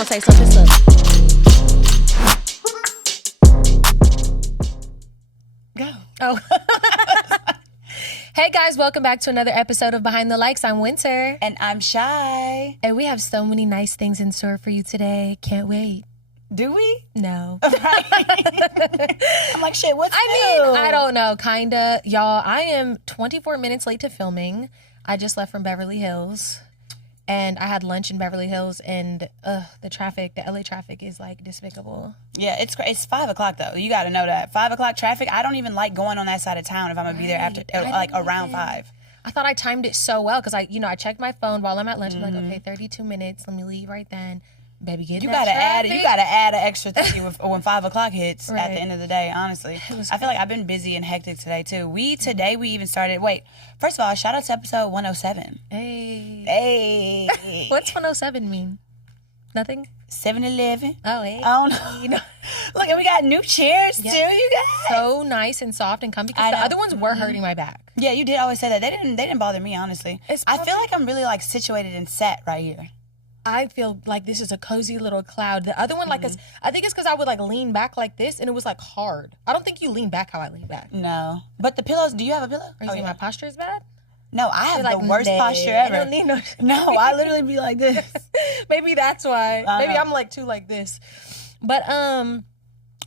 gonna say something. Go. Oh. Hey guys, welcome back to another episode of Behind the Likes. I'm Winter. And I'm Shy. And we have so many nice things in store for you today. Can't wait. Do we? No. Right. I'm like, shit, what's I mean, I don't know, kinda. Y'all, I am 24 minutes late to filming. I just left from Beverly Hills. And I had lunch in Beverly Hills, and the LA traffic is like despicable. Yeah, it's 5 o'clock though. You got to know that 5 o'clock traffic. I don't even like going on that side of town if I'm gonna be there after like around 5. I thought I timed it so well because I checked my phone while I'm at lunch. I'm like, okay, 32 minutes. Let me leave right then. Baby, get You that traffic. you gotta add an extra 30 when 5 o'clock hits Right. at the end of the day. Honestly, I feel like I've been busy and hectic today too. We even started. Wait, first of all, shout out to episode 107. Hey. What's 107 mean? Nothing? 7-Eleven. Oh, hey. I don't know. Look, and we got new chairs too, you guys. So nice and soft and comfy. Because the other ones were hurting my back. Yeah, you did always say that. They didn't bother me, honestly. I feel like I'm really like situated and set right here. I feel like this is a cozy little cloud. The other one, I think it's because I would like lean back like this, and it was like hard. I don't think you lean back how I lean back. No, but the pillows. Do you have a pillow? Are you saying my posture is bad? No, I have like, the worst posture ever. I don't need no. No, I literally be like this. Maybe that's why. Maybe I'm like too like this. But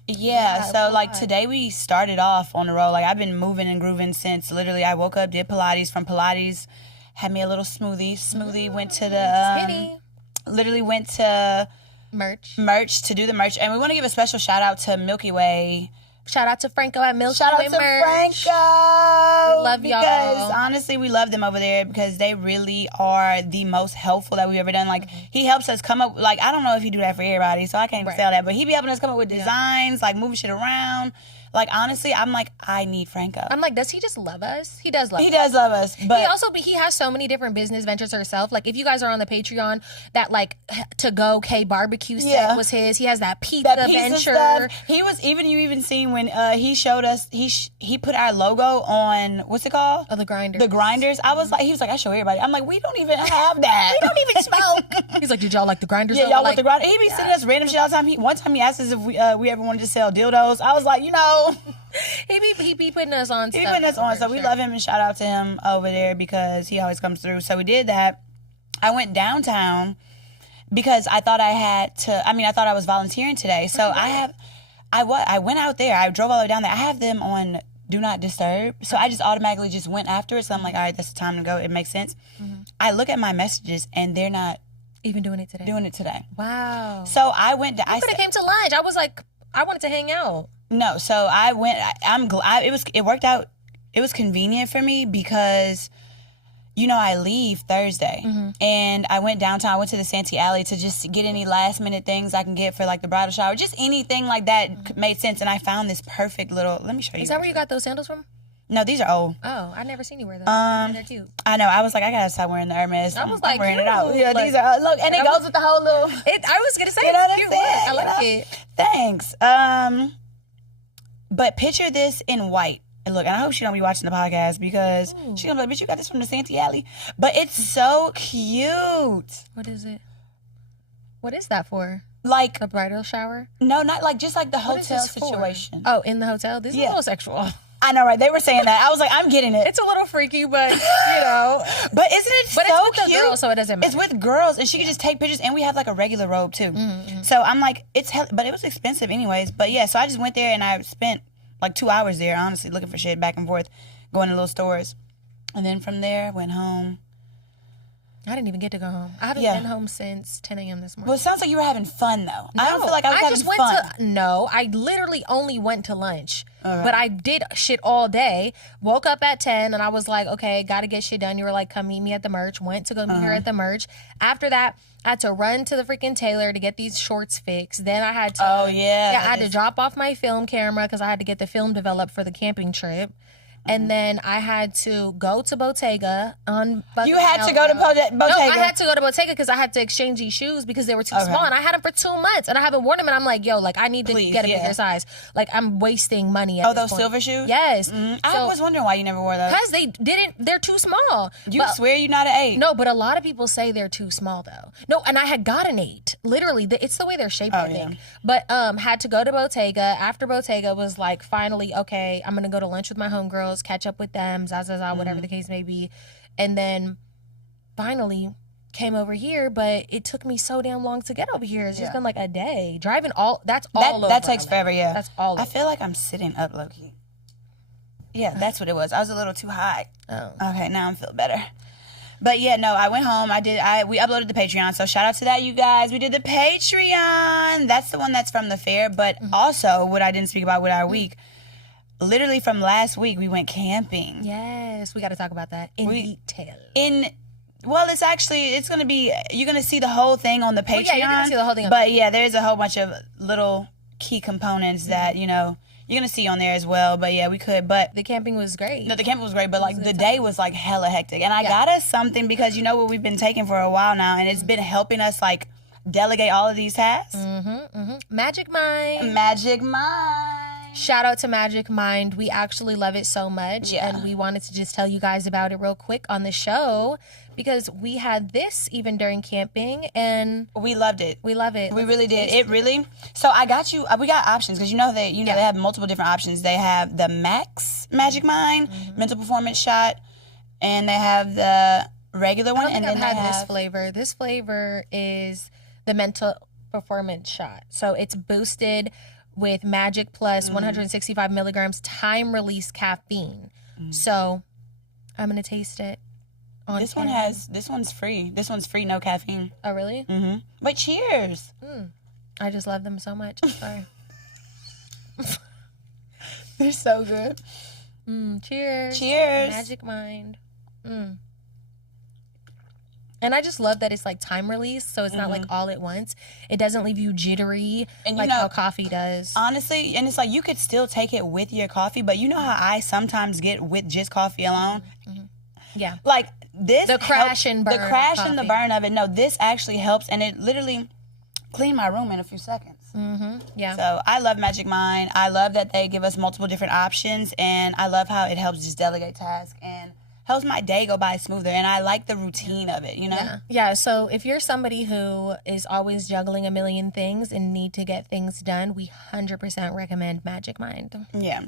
yeah. So like today we started off on the road. Like I've been moving and grooving since literally I woke up, did Pilates. From Pilates, had me a little smoothie. Went to the literally went to merch to do the merch, and we want to give a special shout out to Milky Way. Shout out to Franco at Milky Shout Way out to merch. Franco. We love y'all. Because honestly, we love them over there because they really are the most helpful that we've ever done. Like he helps us come up. Like I don't know if he do that for everybody, so I can't sell that. But he be helping us come up with designs, like moving shit around. Like honestly, I'm like, I need Franco. I'm like, does he just love us? He does love us. He does love us. But he has so many different business ventures herself. Like if you guys are on the Patreon, that like to go K barbecue set was his. He has that pizza venture. Stuff. He was you even seen when he showed us he put our logo on what's it called? Oh, the grinders. The grinders. He was like, I show everybody. I'm like, we don't even have that. We don't even smoke. He's like, did y'all like the grinders? Yeah, y'all like the grinders. He be sending us random shit all the time. One time he asked us if we ever wanted to sell dildos. I was like, he be putting us on stuff. He putting us on, so we love him and shout out to him over there because he always comes through. So we did that. I went downtown because I thought I thought I was volunteering today. So I went out there. I drove all the way down there. I have them on Do Not Disturb. So I just automatically just went after it. So I'm like, all right, that's the time to go. It makes sense. Mm-hmm. I look at my messages and they're not even doing it today. Wow. So I went to... I could have came to lunch. I was like, I wanted to hang out. No, so I went. I'm glad it worked out. It was convenient for me because, I leave Thursday, and I went downtown. I went to the Santee Alley to just get any last minute things I can get for like the bridal shower, just anything like that made sense. And I found this perfect little. Let me show you. Is that where you got those sandals from? No, these are old. Oh, I never seen you wear those. They're cute. I know. I was like, I gotta stop wearing the Hermes. I was like, wearing it out. Yeah, these are look, and it goes with the whole little. I was gonna say, it's cute. I like it. Thanks. But picture this in white. And look, and I hope she don't be watching the podcast because she's gonna be like, bitch, you got this from the Santee Alley. But it's so cute. What is it? What is that for? Like a bridal shower? No, not like just like the hotel situation. Oh, in the hotel? This is a little sexual. I know, right? They were saying that. I was like, I'm getting it. It's a little freaky, but But isn't it so cute? It's with the girls, so it doesn't matter. It's with girls, and she can just take pictures, and we have like a regular robe too. So I'm like, but it was expensive anyways. But yeah, so I just went there and I spent like 2 hours there, honestly, looking for shit back and forth, going to little stores. And then from there, went home. I didn't even get to go home. I haven't been home since 10 a.m. this morning. Well, it sounds like you were having fun, though. No, I don't feel like I was having fun. No, I literally only went to lunch. Right. But I did shit all day. Woke up at 10, and I was like, okay, got to get shit done. You were like, come meet me at the merch. Went to go meet her at the merch. After that, I had to run to the freaking tailor to get these shorts fixed. Then I had to... Oh, yeah. Yeah, I had to drop off my film camera because I had to get the film developed for the camping trip. And then I had to go to Bottega on... You had to go to Bottega? No, I had to go to Bottega because I had to exchange these shoes because they were too small. And I had them for 2 months. And I haven't worn them. And I'm like, yo, like, I need to get a bigger size. Like, I'm wasting money at this those point. silver shoes? Yes. I was wondering why you never wore those. Because they're too small. You swear you're not an 8. No, but a lot of people say they're too small, though. No, and I had got an 8. literally, it's the way they're shaped, I think. But had to go to Bottega. After Bottega was like, finally, okay, I'm going to go to lunch with my homegirls, catch up with them, whatever the case may be. And then finally came over here, but it took me so damn long to get over here. It's just been like a day. Driving that's all over. That takes forever, yeah. That's all over. I feel like I'm sitting up low-key. Yeah, that's what it was. I was a little too high. Oh. Okay, now I'm feeling better. But yeah, no, I went home. We uploaded the Patreon, so shout out to that, you guys. We did the Patreon. That's the one that's from the fair. But also, what I didn't speak about with our week, literally from last week, we went camping. Yes, we got to talk about that in detail. Well, it's going to be, you're going to see the whole thing on the Patreon. Well, yeah, you're going to see the whole thing. But yeah, there's a whole bunch of little key components that, you know, you're going to see on there as well. But yeah, we could. But the camping was great. No, the camping was great. But like the day was like hella hectic. And I got us something because you know what we've been taking for a while now. And it's been helping us like delegate all of these tasks. Magic Mind. Magic Mind. Shout out to Magic Mind. We actually love it so much. Yeah. And we wanted to just tell you guys about it real quick on the show because we had this even during camping and we loved it. We love it. We really did. It really. So I got you. We got options because you know they have multiple different options. They have the Max Magic Mind mental performance shot, and they have the regular one. And then they have this flavor. This flavor is the mental performance shot. So it's boosted with Magic Plus 165 milligrams time release caffeine. So I'm gonna taste it. This one's free. This one's free, no caffeine. Oh really? But cheers. I just love them so much. Sorry. They're so good. Cheers. Cheers. Magic Mind. And I just love that it's like time release, so it's not like all at once. It doesn't leave you jittery and like how coffee does. Honestly, and it's like you could still take it with your coffee, but you know how I sometimes get with just coffee alone? Yeah. Like this. The crash and burn. The crash and the burn of it. No, this actually helps, and it literally cleaned my room in a few seconds. Yeah. So I love Magic Mind. I love that they give us multiple different options, and I love how it helps just delegate tasks and helps my day go by smoother, and I like the routine of it, you know? Yeah, so if you're somebody who is always juggling a million things and need to get things done, we 100% recommend Magic Mind. Yeah.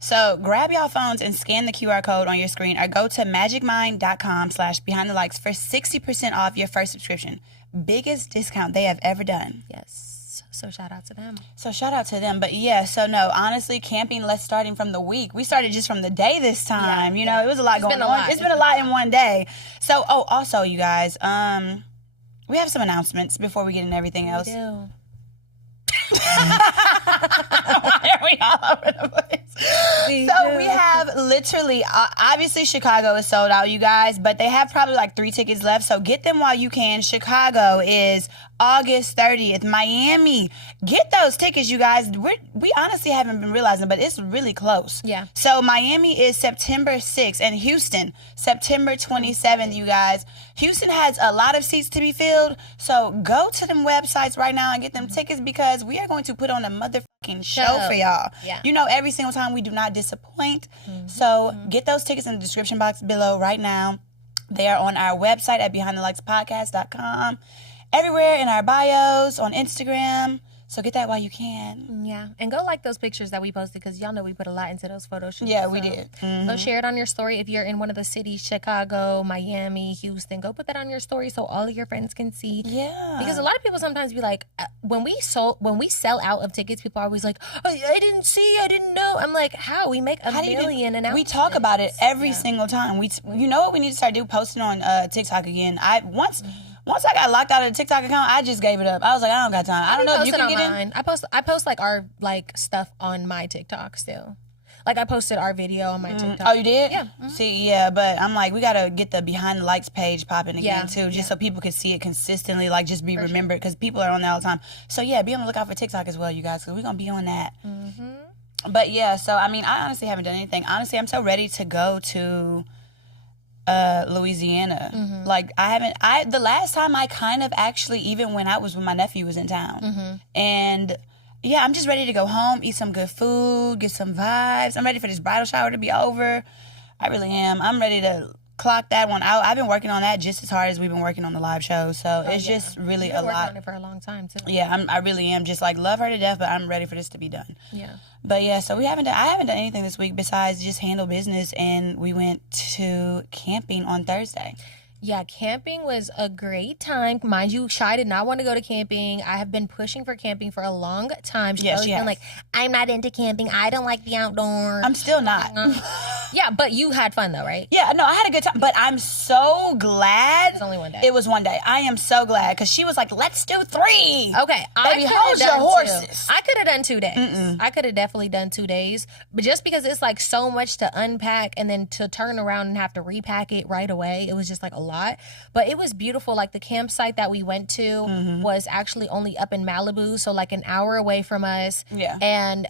So grab y'all phones and scan the QR code on your screen or go to magicmind.com/behindthelikes for 60% off your first subscription. Biggest discount they have ever done. Yes. So shout out to them. But yeah, so no, honestly, camping, starting from the week. We started just from the day this time. You know, it was a lot going on. It's been a lot in one day. So, also, you guys, we have some announcements before we get into everything else. We do. Why are we all over the place? We have literally, obviously Chicago is sold out, you guys, but they have probably like 3 tickets left, so get them while you can. Chicago is August 30th. Miami, get those tickets, you guys. We honestly haven't been realizing, but it's really close. Yeah. So Miami is September 6th, and Houston, September 27th, you guys. Houston has a lot of seats to be filled, so go to them websites right now and get them tickets because we are going to put on a motherfucking show for y'all. Yeah. You know, every single time we do not disappoint. So get those tickets in the description box below right now. They are on our website at behindthelikes.podcast.com. Everywhere in our bios, on Instagram. So get that while you can. Yeah. And go like those pictures that we posted because y'all know we put a lot into those photo shoots. Yeah, we did. Go share it on your story if you're in one of the cities, Chicago, Miami, Houston. Go put that on your story so all of your friends can see. Yeah. Because a lot of people sometimes be like, when we sell out of tickets, people are always like, I didn't see, I didn't know. I'm like, how? We make a million announcements. We talk about it every single time. You know what we need to start doing? Posting on TikTok again. Once I got locked out of the TikTok account, I just gave it up. I was like, I don't got time. I don't know if you can get in. I post like our like stuff on my TikTok still. Like I posted our video on my TikTok. Oh, you did? Yeah. See, yeah, but I'm like, we gotta get the behind the likes page popping again too, just so people can see it consistently, like just be remembered because people are on there all the time. So yeah, be on the lookout for TikTok as well, you guys, because we're gonna be on that. But yeah, so I mean, I honestly haven't done anything. Honestly, I'm so ready to go to Louisiana. Like the last time I kind of actually, even when I was when my nephew was in town, and yeah, I'm just ready to go home, eat some good food, get some vibes. I'm ready for this bridal shower to be over. I really am. I'm ready to clock that one out. I've been working on that just as hard as we've been working on the live show. So it's just really You've been a working lot. on it for a long time too. Yeah, I really am. Just like love her to death, but I'm ready for this to be done. Yeah. But yeah, so I haven't done anything this week besides just handle business, and we went to camping on Thursday. Yeah, camping was a great time. Mind you, Shy did not want to go to camping. I have been pushing for camping for a long time. She's always been like, I'm not into camping. I don't like the outdoors. I'm still not. Yeah, but you had fun though, right? Yeah, no, I had a good time. But I'm so glad It was only one day. it was one day. I am so glad because she was like, let's do 3. Okay, Baby, hold your horses. I could have done 2 days. I could have definitely done 2 days. But just because it's like so much to unpack and then to turn around and have to repack it right away, it was just like a lot. But it was beautiful. Like the campsite that we went to was actually only up in Malibu, so like an hour away from us. Yeah. And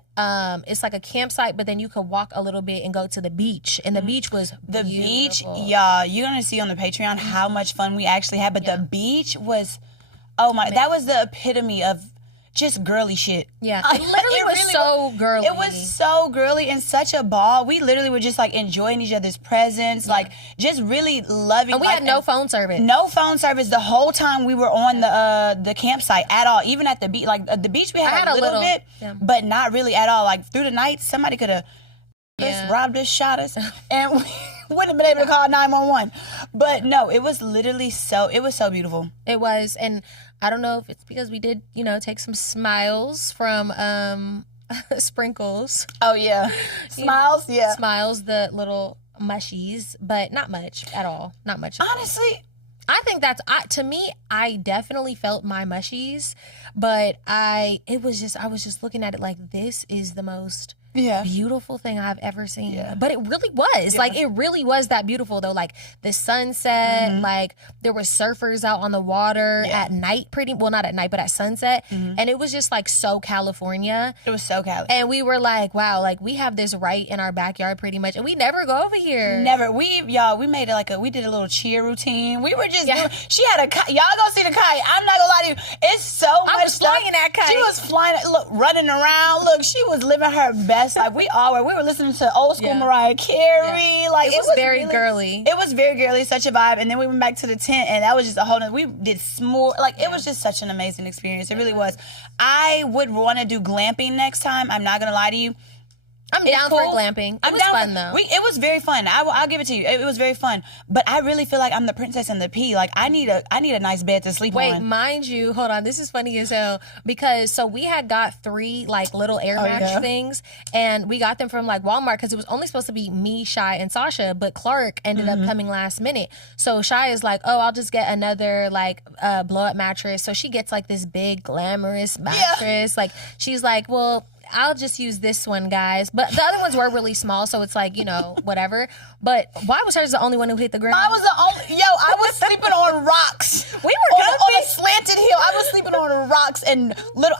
it's like a campsite, but then you could walk a little bit and go to the beach. And the beach was The beautiful. beach, y'all, you're going to see on the Patreon how much fun we actually had. But the beach was, oh my, that was the epitome of just girly shit. Yeah, it literally was so girly. It was so girly and such a ball. We literally were just like enjoying each other's presence, like just really loving. And we had no phone service. No phone service the whole time we were on the campsite at all. Even at the beach, like the beach, we had a little bit, but not really at all. Like through the night, somebody could have robbed us, shot us, and we wouldn't have been able to call 911. But no, it was literally it was so beautiful. It was, and I don't know if it's because we did, take some smiles from Sprinkles. Oh yeah, Smiles, yeah. Smiles, the little mushies, but not much at all. Not much. Honestly, I think to me, I definitely felt my mushies, but I was just looking at it like, this is the most beautiful thing I've ever seen. Yeah. But it really was. Like, it really was that beautiful, though. Like, the sunset, like, there were surfers out on the water at night, not at night, but at sunset. And it was just, like, so California. It was so Cali. And we were like, wow, like, we have this right in our backyard pretty much. And we never go over here. Never. We made it we did a little cheer routine. We were just doing, she had a kite. Y'all go see the kite. I'm not gonna lie to you. It's so much I was flying that kite. She was flying, look, running around. Look, she was living her best life. We were listening to old school Mariah Carey. Like, it was very girly. It was very girly, such a vibe. And then we went back to the tent, and that was just a whole nother, we did s'more. Like, it was just such an amazing experience. It really was. I would want to do glamping next time. I'm not gonna lie to you. I'm down for glamping. It was fun, though. It was very fun. I'll give it to you. It was very fun. But I really feel like I'm the princess and the pea. Like, I need a nice bed to sleep on. Wait, mind you, hold on. This is funny as hell because we had got 3 like little air match things, and we got them from like Walmart because it was only supposed to be me, Shy, and Sasha, but Clark ended up coming last minute. So Shy is like, oh, I'll just get another like blow up mattress. So she gets like this big glamorous mattress. Like, she's like, well, I'll just use this one, guys. But the other ones were really small, so it's like, whatever. But why was hers the only one who hit the ground? I was the only, I was sleeping on rocks. We were on a slanted hill. I was sleeping on rocks and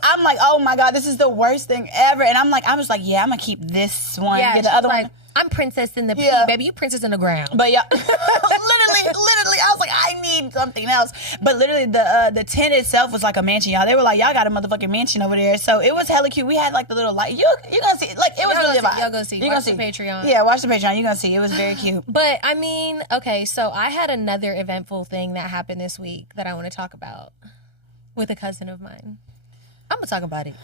I'm like, oh my God, this is the worst thing ever. And I was like, yeah, I'm gonna keep this one. Yeah, get the other like, one. I'm princess in the pea, baby. You princess in the ground. But yeah, literally, I was like, I need something else. But literally, the tent itself was like a mansion, y'all. They were like, y'all got a motherfucking mansion over there. So it was hella cute. We had like the little light. You gonna see, like, it was really a vibe. Y'all go see. Watch the Patreon. Yeah, watch the Patreon. You gonna see. It was very cute. But I mean, okay, so I had another eventful thing that happened this week that I want to talk about with a cousin of mine. I'm gonna talk about it.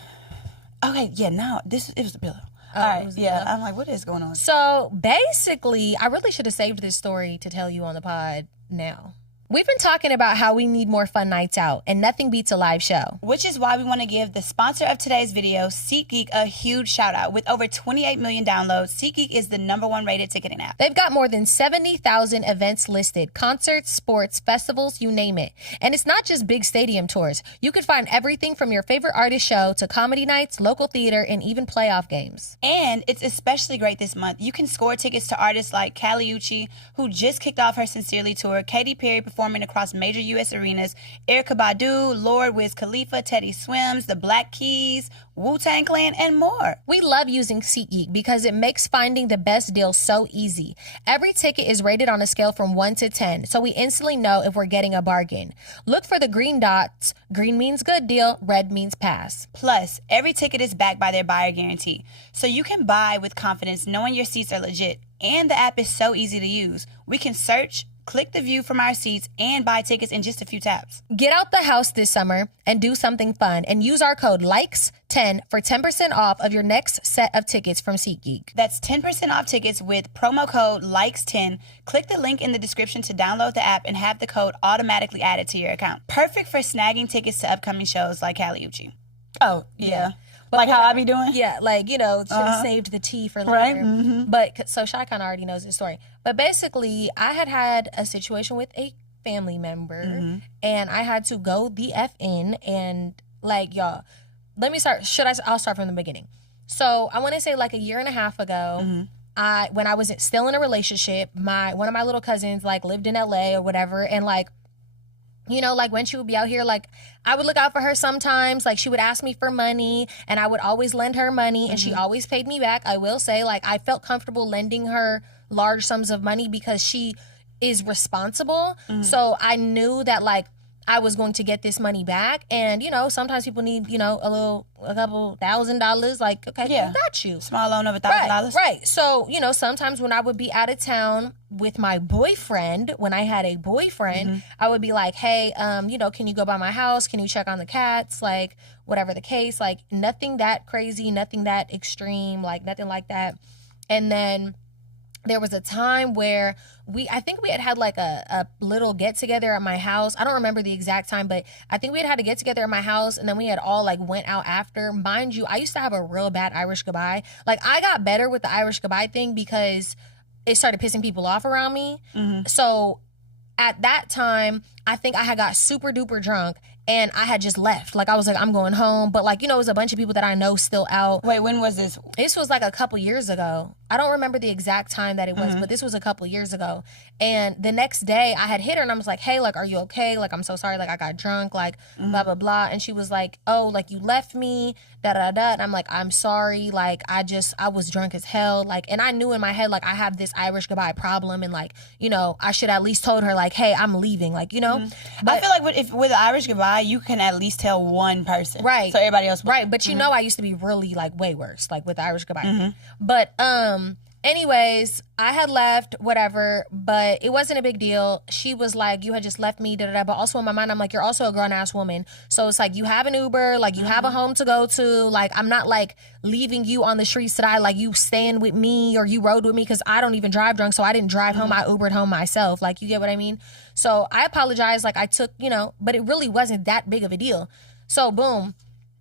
Okay, yeah. Now it was a pillow. All right, yeah. I'm like, what is going on? So basically, I really should have saved this story to tell you on the pod now. We've been talking about how we need more fun nights out, and nothing beats a live show. Which is why we want to give the sponsor of today's video, SeatGeek, a huge shout out. With over 28 million downloads, SeatGeek is the #1 rated ticketing app. They've got more than 70,000 events listed, concerts, sports, festivals, you name it. And it's not just big stadium tours. You can find everything from your favorite artist show to comedy nights, local theater, and even playoff games. And it's especially great this month. You can score tickets to artists like Kali Uchis, who just kicked off her Sincerely tour, Katy Perry performing across major U.S. arenas. Erykah Badu, Lord, Wiz Khalifa, Teddy Swims, the Black Keys, Wu-Tang Clan, and more. We love using SeatGeek because it makes finding the best deal so easy. Every ticket is rated on a scale from 1 to 10, so we instantly know if we're getting a bargain. Look for the green dots. Green means good deal, red means pass. Plus, every ticket is backed by their buyer guarantee, so you can buy with confidence knowing your seats are legit. And the app is so easy to use. We can search, click the view from our seats, and buy tickets in just a few taps. Get out the house this summer and do something fun and use our code LIKES10 for 10% off of your next set of tickets from SeatGeek. That's 10% off tickets with promo code LIKES10. Click the link in the description to download the app and have the code automatically added to your account. Perfect for snagging tickets to upcoming shows like Kali Uchis. Oh, yeah. But like how I be doing? Yeah, like, should have saved the tea for later. Right? Mm-hmm. But, so Shy kind of already knows the story. But basically, I had a situation with a family member, and I had to go the F in, and, like, y'all, let me start, I'll start from the beginning. So, I want to say, like, a year and a half ago, when I was still in a relationship, one of my little cousins, like, lived in LA or whatever, and, like, like when she would be out here, like I would look out for her sometimes, like she would ask me for money and I would always lend her money and she always paid me back. I will say, like, I felt comfortable lending her large sums of money because she is responsible. So I knew that, like, I was going to get this money back. And, sometimes people need, a couple $1,000. Like, okay, Yeah. I got you. Small loan of $1,000. Right. So, sometimes when I would be out of town with my boyfriend, when I had a boyfriend, I would be like, hey, can you go by my house? Can you check on the cats? Like, whatever the case. Like, nothing that crazy, nothing that extreme, like, nothing like that. And then there was a time where I think we had like a little get together at my house. I don't remember the exact time, but I think we had a get together at my house and then we had all like went out after. Mind you, I used to have a real bad Irish goodbye. Like, I got better with the Irish goodbye thing because it started pissing people off around me. So at that time, I think I had got super duper drunk and I had just left. Like, I was like, I'm going home. But, like, it was a bunch of people that I know still out. Wait, when was this? This was like a couple years ago. I don't remember the exact time that it was, but this was a couple years ago. And the next day I had hit her and I was like, hey, like, are you okay? Like, I'm so sorry. Like, I got drunk, like, blah, blah, blah. And she was like, oh, like, you left me, da, da, da. And I'm like, I'm sorry. Like, I was drunk as hell. Like, and I knew in my head, like, I have this Irish goodbye problem. And, like, I should at least told her, like, hey, I'm leaving. Like, But I feel like with Irish goodbye, you can at least tell one person. Right. So everybody else will. Right. But I used to be really, like, way worse, like, with the Irish goodbye thing. But, anyways, I had left, whatever, but it wasn't a big deal. She was like, you had just left me, da da da. But also in my mind, I'm like, you're also a grown ass woman. So it's like, you have an Uber, like, you have a home to go to. Like, I'm not like leaving you on the streets to die. Like, you staying with me or you rode with me because I don't even drive drunk. So I didn't drive home. I Ubered home myself. Like, you get what I mean? So I apologized. Like, I took, but it really wasn't that big of a deal. So boom.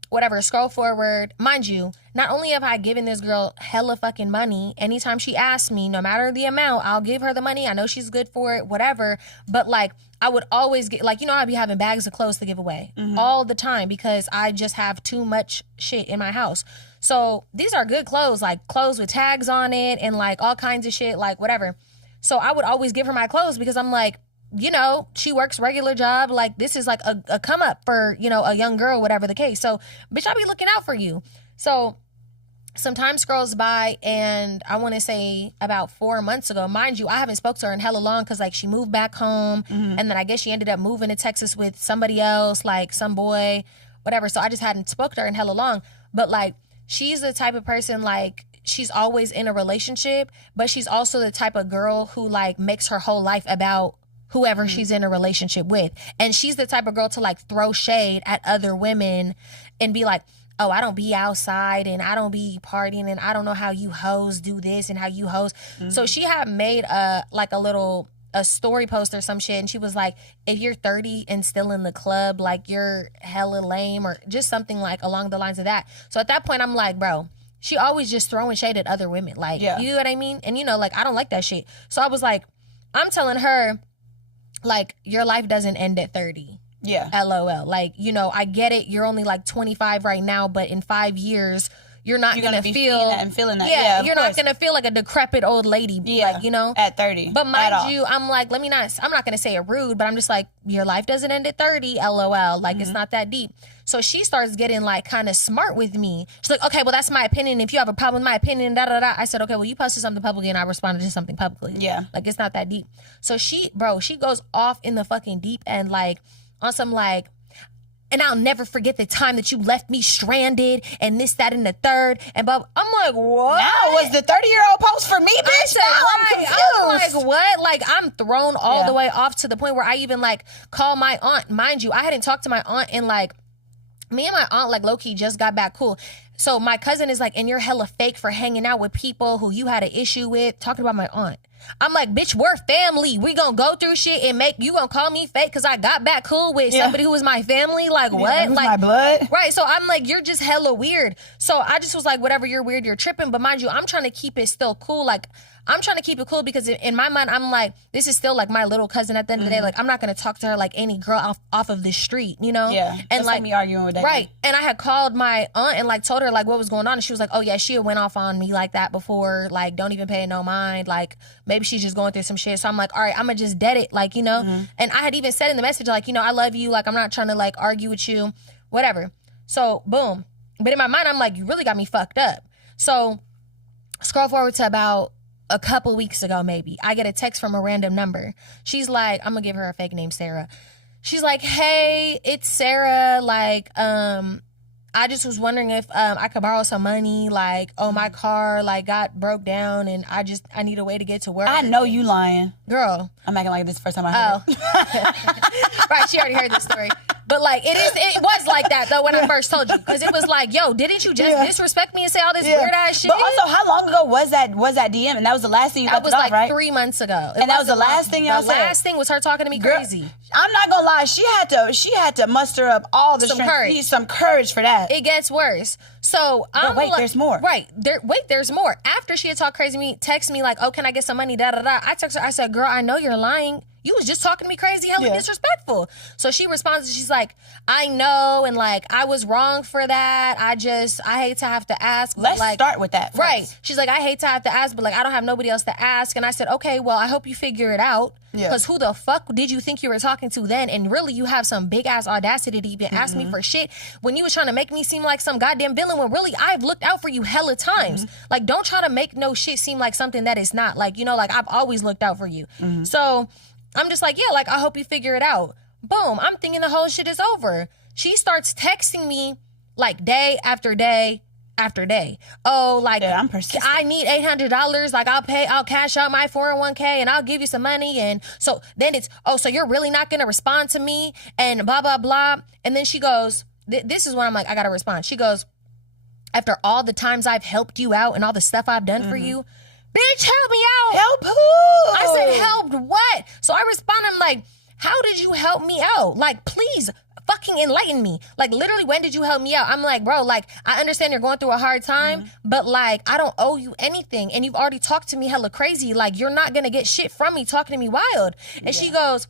Whatever, scroll forward. Mind you, not only have I given this girl hella fucking money, anytime she asks me, no matter the amount, I'll give her the money. I know she's good for it, whatever. But, like, I would always get, like, I'd be having bags of clothes to give away all the time because I just have too much shit in my house. So these are good clothes, like clothes with tags on it and, like, all kinds of shit, like, whatever. So I would always give her my clothes because I'm like, she works regular job. Like, this is like a come up for, a young girl, whatever the case. So, bitch, I'll be looking out for you. So, some time scrolls by and I want to say about 4 months ago, mind you, I haven't spoke to her in hella long because, like, she moved back home and then I guess she ended up moving to Texas with somebody else, like some boy, whatever. So I just hadn't spoke to her in hella long. But, like, she's the type of person, like, she's always in a relationship, but she's also the type of girl who, like, makes her whole life about whoever she's in a relationship with. And she's the type of girl to, like, throw shade at other women and be like, oh, I don't be outside and I don't be partying and I don't know how you hoes do this and how you hoes. So she had made a story post or some shit and she was like, if you're 30 and still in the club, like, you're hella lame or just something like along the lines of that. So at that point I'm like, bro, she always just throwing shade at other women. Like, you know what I mean? And like, I don't like that shit. So I was like, I'm telling her, like, your life doesn't end at 30. Yeah. LOL. Like, I get it. You're only like 25 right now, but in 5 years, you're not going to feel that and feeling that. Yeah, you're not going to feel like a decrepit old lady, like, you know, at 30. But mind you, I'm like, I'm not going to say it rude, but I'm just like, your life doesn't end at 30, LOL. Like, it's not that deep. So she starts getting like kind of smart with me. She's like, okay, well, that's my opinion. If you have a problem with my opinion, da da da. I said, okay, well, you posted something publicly and I responded to something publicly. Yeah. Like, it's not that deep. So she goes off in the fucking deep end, like, on some like, and I'll never forget the time that you left me stranded and this, that, and the third. And but I'm like, what? Now was the 30-year-old post for me, bitch? I said, I'm confused. I'm like, what? Like, I'm thrown all the way off to the point where I even like call my aunt. Mind you, I hadn't talked to my aunt in like, me and my aunt like low-key just got back cool. So my cousin is like, and you're hella fake for hanging out with people who you had an issue with, talking about my aunt. I'm like, bitch, we're family. We gonna go through shit and you gonna call me fake because I got back cool with somebody who was my family? Like, what? Who's like my blood? Right. So I'm like, you're just hella weird. So I just was like, whatever, you're weird, you're tripping. But mind you, I'm trying to keep it still cool. Like, I'm trying to keep it cool because in my mind, I'm like, this is still like my little cousin at the end of the day. Like, I'm not going to talk to her like any girl off of the street, you know? Yeah. And like me arguing with that. Right. And I had called my aunt and like told her like what was going on. And she was like, oh yeah, she had went off on me like that before. Like, don't even pay no mind. Like, maybe she's just going through some shit. So I'm like, all right, I'm going to just dead it. Like, you know? And I had even said in the message, like, you know, I love you. Like, I'm not trying to like argue with you, whatever. So boom. But in my mind, I'm like, you really got me fucked up. So scroll forward to about a couple weeks ago, maybe, I get a text from a random number. She's like, I'm gonna give her a fake name, Sarah. She's like, hey, it's Sarah. Like, I just was wondering if I could borrow some money. Like, oh, my car like got broke down and I need a way to get to work. I know you lying. Girl. I'm acting like this the first time I heard it. Right, she already heard this story. But like it was like that though when I first told you, because it was like, yo, didn't you just disrespect me and say all this weird ass shit? But also, how long ago was that DM? And that was the last thing you got was off, like right? 3 months ago. And that was the last thing y'all said? The last thing was her talking to me crazy. I'm not gonna lie, she had to muster up all the strength. Courage. Some courage for that. It gets worse. So I'm wait, there's more. Right. There's more. After she had talked crazy to me, text me like, oh, can I get some money? Da da da. I text her, I said, girl, I know you're lying. You was just talking to me crazy, hella disrespectful. So she responds, she's like, I know, and like, I was wrong for that. I hate to have to ask. Let's like, start with that first. Right. She's like, I hate to have to ask, but like, I don't have nobody else to ask. And I said, okay, well, I hope you figure it out. Because who the fuck did you think you were talking to then? And really, you have some big ass audacity to even ask me for shit when you was trying to make me seem like some goddamn villain when really I've looked out for you hella times. Like, don't try to make no shit seem like something that it's not. Like, you know, like I've always looked out for you. So I'm just like, yeah, like, I hope you figure it out. Boom. I'm thinking the whole shit is over. She starts texting me like day after day after day. Oh, like, I'm persistent. I need $800. Like, I'll cash out my 401k and I'll give you some money. And so then it's, oh, so you're really not going to respond to me and blah, blah, blah. And then she goes, this is when I'm like, I got to respond. She goes, after all the times I've helped you out and all the stuff I've done for you, bitch, help me out. Help who? I said, helped what? So I responded like, how did you help me out? Like, please fucking enlighten me. Like, literally, when did you help me out? I'm like, bro, like, I understand you're going through a hard time, but like, I don't owe you anything. And you've already talked to me hella crazy. Like, you're not gonna get shit from me talking to me wild. And she goes,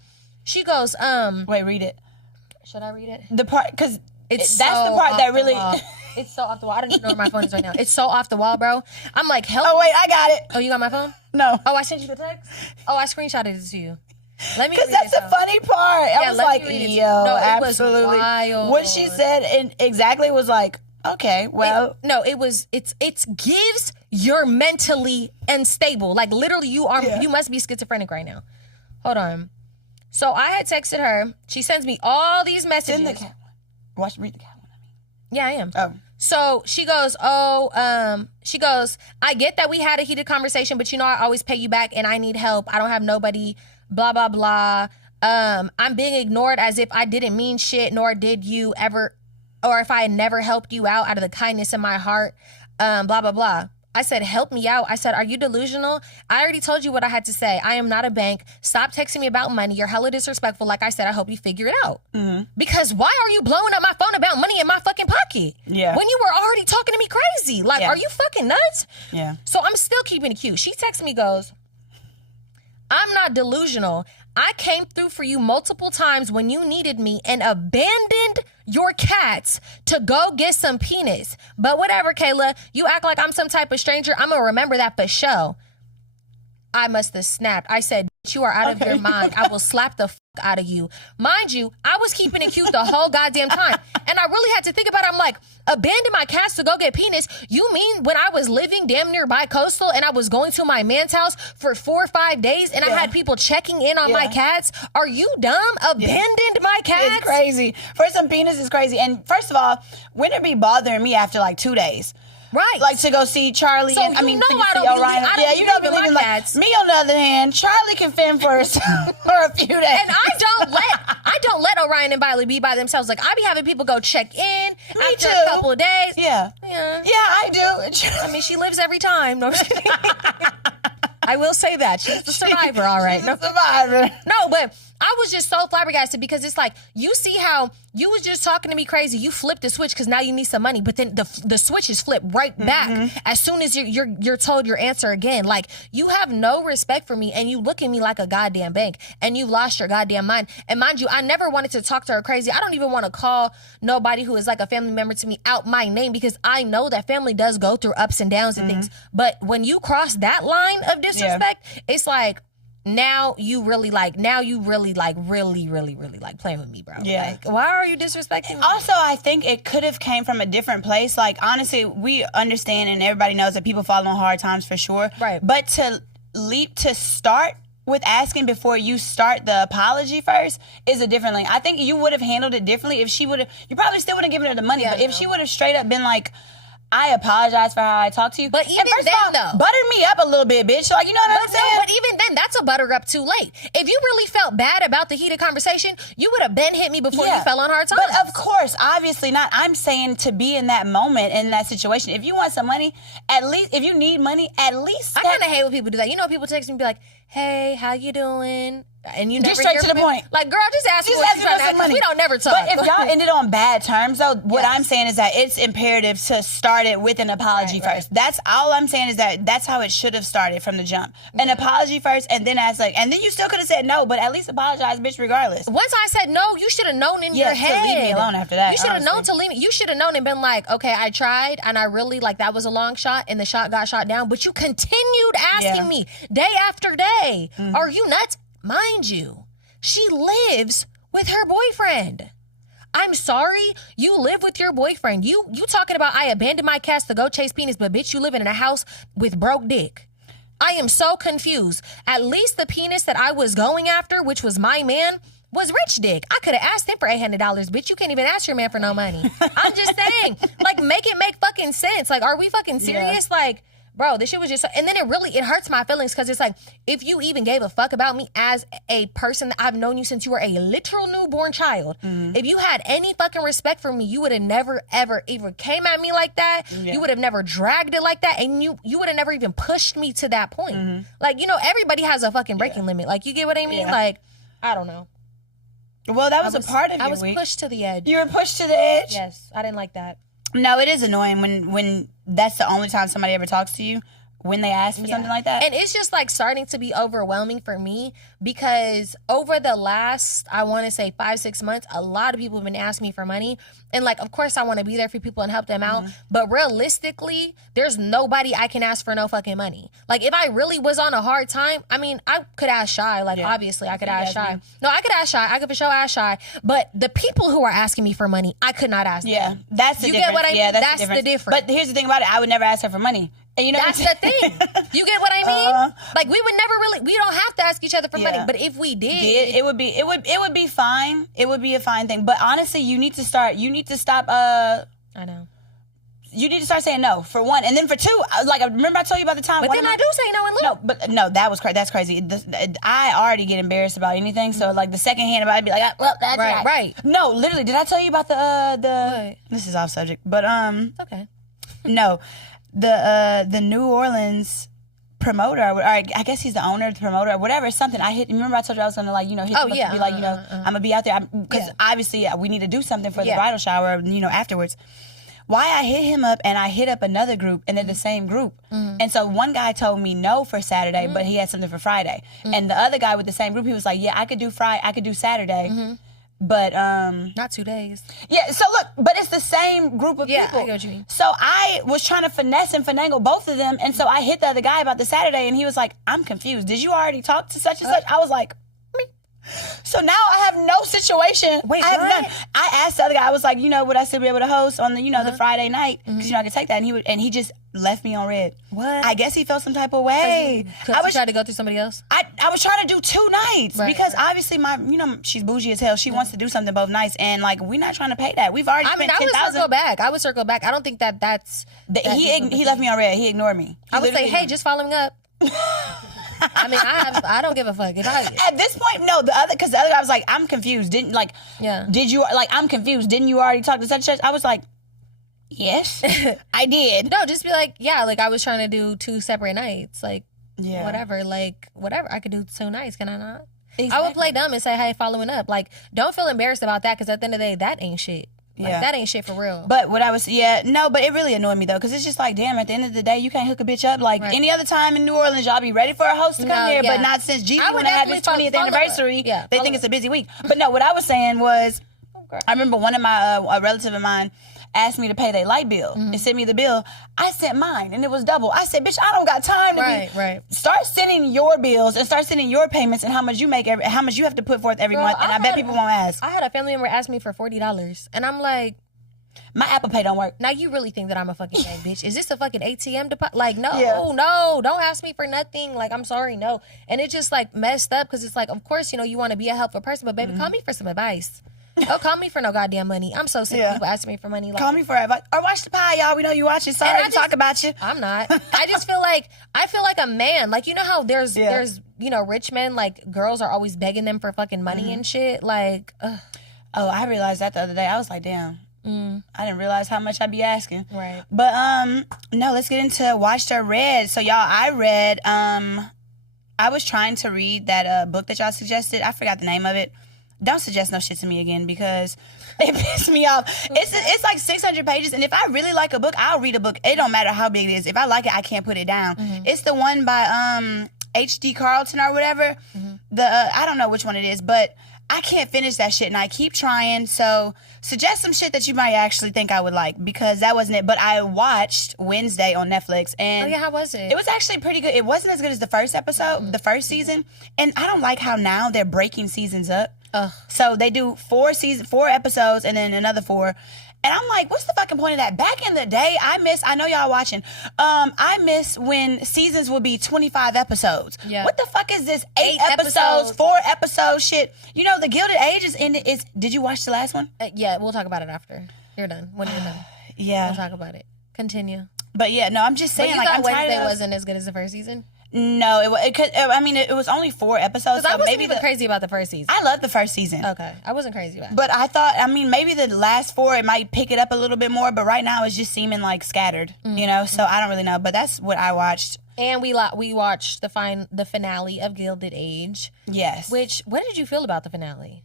wait, read it. Should I read it? The part, because that's so the part that really... It's so off the wall. I don't even know where my phone is right now. It's so off the wall, bro. I'm like, help. Oh, wait, I got it. Oh, you got my phone? No. Oh, I sent you the text? Oh, I screenshotted it to you. Let me read it. Because that's the funny part. I was like, yo, no, absolutely. Was wild. What she said and exactly was like, okay, well. It gives you're mentally unstable. Like, literally, you must be schizophrenic right now. Hold on. So I had texted her. She sends me all these messages. Read the cat one. Yeah, I am. Oh. So she goes, I get that we had a heated conversation, but you know, I always pay you back and I need help. I don't have nobody, blah, blah, blah. I'm being ignored as if I didn't mean shit, nor did you ever, or if I had never helped you out of the kindness in my heart, blah, blah, blah. I said, help me out. I said, are you delusional? I already told you what I had to say. I am not a bank. Stop texting me about money. You're hella disrespectful. Like I said, I hope you figure it out. Because why are you blowing up my phone about money in my fucking pocket? Yeah. When you were already talking to me crazy. Like, are you fucking nuts? Yeah. So I'm still keeping it cute. She texts me, goes, I'm not delusional. I came through for you multiple times when you needed me and abandoned your cats to go get some penis. But whatever, Kayla, you act like I'm some type of stranger. I'm going to remember that for sure. I must have snapped. I said, you are out of your mind. I will slap the out of you. Mind you, I was keeping it cute the whole goddamn time. And I really had to think about it. I'm like, abandon my cats to go get penis? You mean when I was living damn near by Coastal and I was going to my man's house for 4 or 5 days and I had people checking in on my cats? Are you dumb? Abandoned my cats? It's crazy. For some penis, it's crazy. And first of all, wouldn't it be bothering me after like 2 days? Right. Like to go see Charlie. So and, I mean, to go see Orion. You don't believe in my cats. Me, on the other hand, Charlie can fend for us for a few days. And I don't let Orion and Violet be by themselves. Like, I be having people go check in after a couple of days. Yeah, I do. I mean, she lives every time. No, I will say that. She's the survivor, all right. She's the survivor. No, but I was just so flabbergasted because it's like, you see how you was just talking to me crazy. You flipped the switch because now you need some money, but then the switch is flipped right back as soon as you're told your answer again. Like, you have no respect for me and you look at me like a goddamn bank and you lost your goddamn mind. And mind you, I never wanted to talk to her crazy. I don't even want to call nobody who is like a family member to me out my name because I know that family does go through ups and downs and things. But when you cross that line of disrespect, it's like, now you really like really playing with me, bro. Yeah. Like, why are you disrespecting me? Also, I think it could have came from a different place. Like, honestly, we understand and everybody knows that people fall on hard times for sure. Right. But to start with asking before you start the apology first is a different thing. I think you would have handled it differently if she would have, you probably still wouldn't have given her the money, but if she would have straight up been like, I apologize for how I talked to you. But even then, though, butter me up a little bit, bitch. Like, you know what I'm saying? But even then, that's a butter up too late. If you really felt bad about the heated conversation, you would have been hit me before you fell on hard times. But of course, obviously not. I'm saying to be in that moment, in that situation. If you want some money, at least, if you need money, at least. I kind of hate when people do that. You know, people text me and be like, hey, how you doing? And you never just straight hear to the point. Like, girl, just ask me what you're trying to ask. Money. We don't never talk. But if y'all ended on bad terms, though, what I'm saying is that it's imperative to start it with an apology first. That's all I'm saying is that that's how it should have started from the jump. An apology first, and then and then you still could have said no, but at least apologize, bitch, regardless. Once I said no, you should have known in your head. To leave me alone after that. You should have known to leave me. You should have known and been like, okay, I tried, and I really, like, that was a long shot, and the shot got shot down, but you continued asking me day after day. Are you nuts? Mind you, she lives with her boyfriend. I'm sorry, you live with your boyfriend. You talking about I abandoned my cats to go chase penis, but bitch, you living in a house with broke dick. I am so confused. At least the penis that I was going after, which was my man, was rich dick. I could have asked him for $800, bitch. You can't even ask your man for no money. I'm just saying, like, make it make fucking sense. Like, are we fucking serious? Like, bro, this shit was just, and then it hurts my feelings because it's like, if you even gave a fuck about me as a person that I've known you since you were a literal newborn child, if you had any fucking respect for me, you would have never, ever, even came at me like that. You would have never dragged it like that. And you would have never even pushed me to that point. Like, you know, everybody has a fucking breaking limit. Like, you get what I mean? Like, I don't know. Well, that was a part of your week. I was pushed to the edge. You were pushed to the edge? Yes, I didn't like that. No, it is annoying when that's the only time somebody ever talks to you, when they ask for something like that. And it's just like starting to be overwhelming for me because over the last, I want to say 5-6 months, a lot of people have been asking me for money. And like, of course I want to be there for people and help them out. But realistically, there's nobody I can ask for no fucking money. Like, if I really was on a hard time, I mean, I could ask Shy. Like, obviously I could ask Shy. No, I could ask Shy. I could for sure ask Shy. But the people who are asking me for money, I could not ask them. That's the difference. You get what I mean? Yeah, that's the difference. But here's the thing about it. I would never ask her for money. And you know that's the thing. You get what I mean? Like, we would never really, we don't have to ask each other for money. But if we did, it would be fine. It would be a fine thing. But honestly, you need to stop. I know. You need to start saying no, for one. And then for two, like, remember I told you about the time. But then I do say no and look. No, that's crazy. I already get embarrassed about anything. So, like, the second hand about it, I'd be like, well, that's right. No, literally, did I tell you about the this is off subject, but okay. No, the New Orleans promoter, or I guess he's the owner, the promoter, or whatever, something. Remember I told you I was gonna, like, you know, hit him up to be like, you know, I'm gonna be out there because obviously we need to do something for the bridal shower, you know, afterwards. why I hit him up and I hit up another group and they're the same group. And so one guy told me no for Saturday, but he had something for Friday. And the other guy with the same group, he was like, yeah, I could do Saturday. But not 2 days. Yeah, so look, but it's the same group of people. I get what you mean. So I was trying to finesse and finagle both of them, and so I hit the other guy about the Saturday, and he was like, I'm confused. Did you already talk to such and such? I was like, me. So now I have no situation. Wait, I have what? none. I asked the other guy, I was like, would I still be able to host on the, the Friday night? Because, I could take that, and he just left me on red. What? I guess he felt some type of way. I was trying to go through somebody else? I was trying to do 2 nights because obviously she's bougie as hell. She wants to do something both nights, and like we're not trying to pay that. We've already spent $10,000. I would circle back. I don't think that's. He left me on red. He ignored me. I would say, hey, just following up. I mean, I don't give a fuck. At this point, no. The other guy was like, I'm confused. Did you I'm confused. Didn't you already talk to such and such? I was like, yes, I did. No, just be like, yeah, like I was trying to do 2 separate nights, like whatever, I could do 2 nights. Can I not? Exactly. I would play dumb and say, hey, following up. Like, don't feel embarrassed about that because at the end of the day, that ain't shit. Like, that ain't shit for real. But but it really annoyed me though, because it's just like, damn, at the end of the day, you can't hook a bitch up. Like any other time in New Orleans, y'all be ready for a host to come there, but not since G when they have his 20th anniversary. They think it's a busy week. But no, what I was saying was, I remember one of my a relative of mine asked me to pay their light bill and sent me the bill. I sent mine and it was double. I said, bitch, I don't got time to start sending your bills and start sending your payments and how much you make how much you have to put forth every month. And I bet people won't ask. I had a family member ask me for $40 and I'm like, my Apple Pay don't work. Now you really think that I'm a fucking gang bitch? Is this a fucking ATM deposit? Like, no, don't ask me for nothing. Like, I'm sorry, no. And it just like messed up because it's like, of course, you want to be a helpful person, but baby, call me for some advice. Don't call me for no goddamn money. I'm so sick of people asking me for money. Like, call me for advice. Or watch the pie, y'all. We know you watching. Sorry to talk about you. I'm not. I just feel like a man. Like, you know how there's rich men, like girls are always begging them for fucking money and shit. Like, ugh. Oh, I realized that the other day. I was like, damn. I didn't realize how much I'd be asking. Right. But no, let's get into watched or read. So y'all, I read I was trying to read that book that y'all suggested. I forgot the name of it. Don't suggest no shit to me again because it pissed me off. It's like 600 pages, and if I really like a book, I'll read a book. It don't matter how big it is. If I like it, I can't put it down. It's the one by H.D. Carlton or whatever. I don't know which one it is, but I can't finish that shit, and I keep trying. So suggest some shit that you might actually think I would like, because that wasn't it. But I watched Wednesday on Netflix, and how was it? It was actually pretty good. It wasn't as good as the first episode, the first season, and I don't like how now they're breaking seasons up. So they do 4 episodes, and then another 4. And I'm like, what's the fucking point of that? Back in the day, I know y'all watching. I miss when seasons would be 25 episodes. Yeah. What the fuck is this? 8 episodes, 4 episodes shit. The Gilded Age is did you watch the last one? Yeah, we'll talk about it after. You're done. When you're done. Yeah. We'll talk about it. Continue. But yeah, no, I'm just saying, but I'm tired Wednesday wasn't as good as the first season? No, it was only 4 episodes. So I wasn't even crazy about the first season. I loved the first season. Okay, I wasn't crazy about it. But I thought, maybe the last 4, it might pick it up a little bit more, but right now it's just seeming like scattered, so I don't really know. But that's what I watched. And we watched the finale of Gilded Age. Yes. What did you feel about the finale?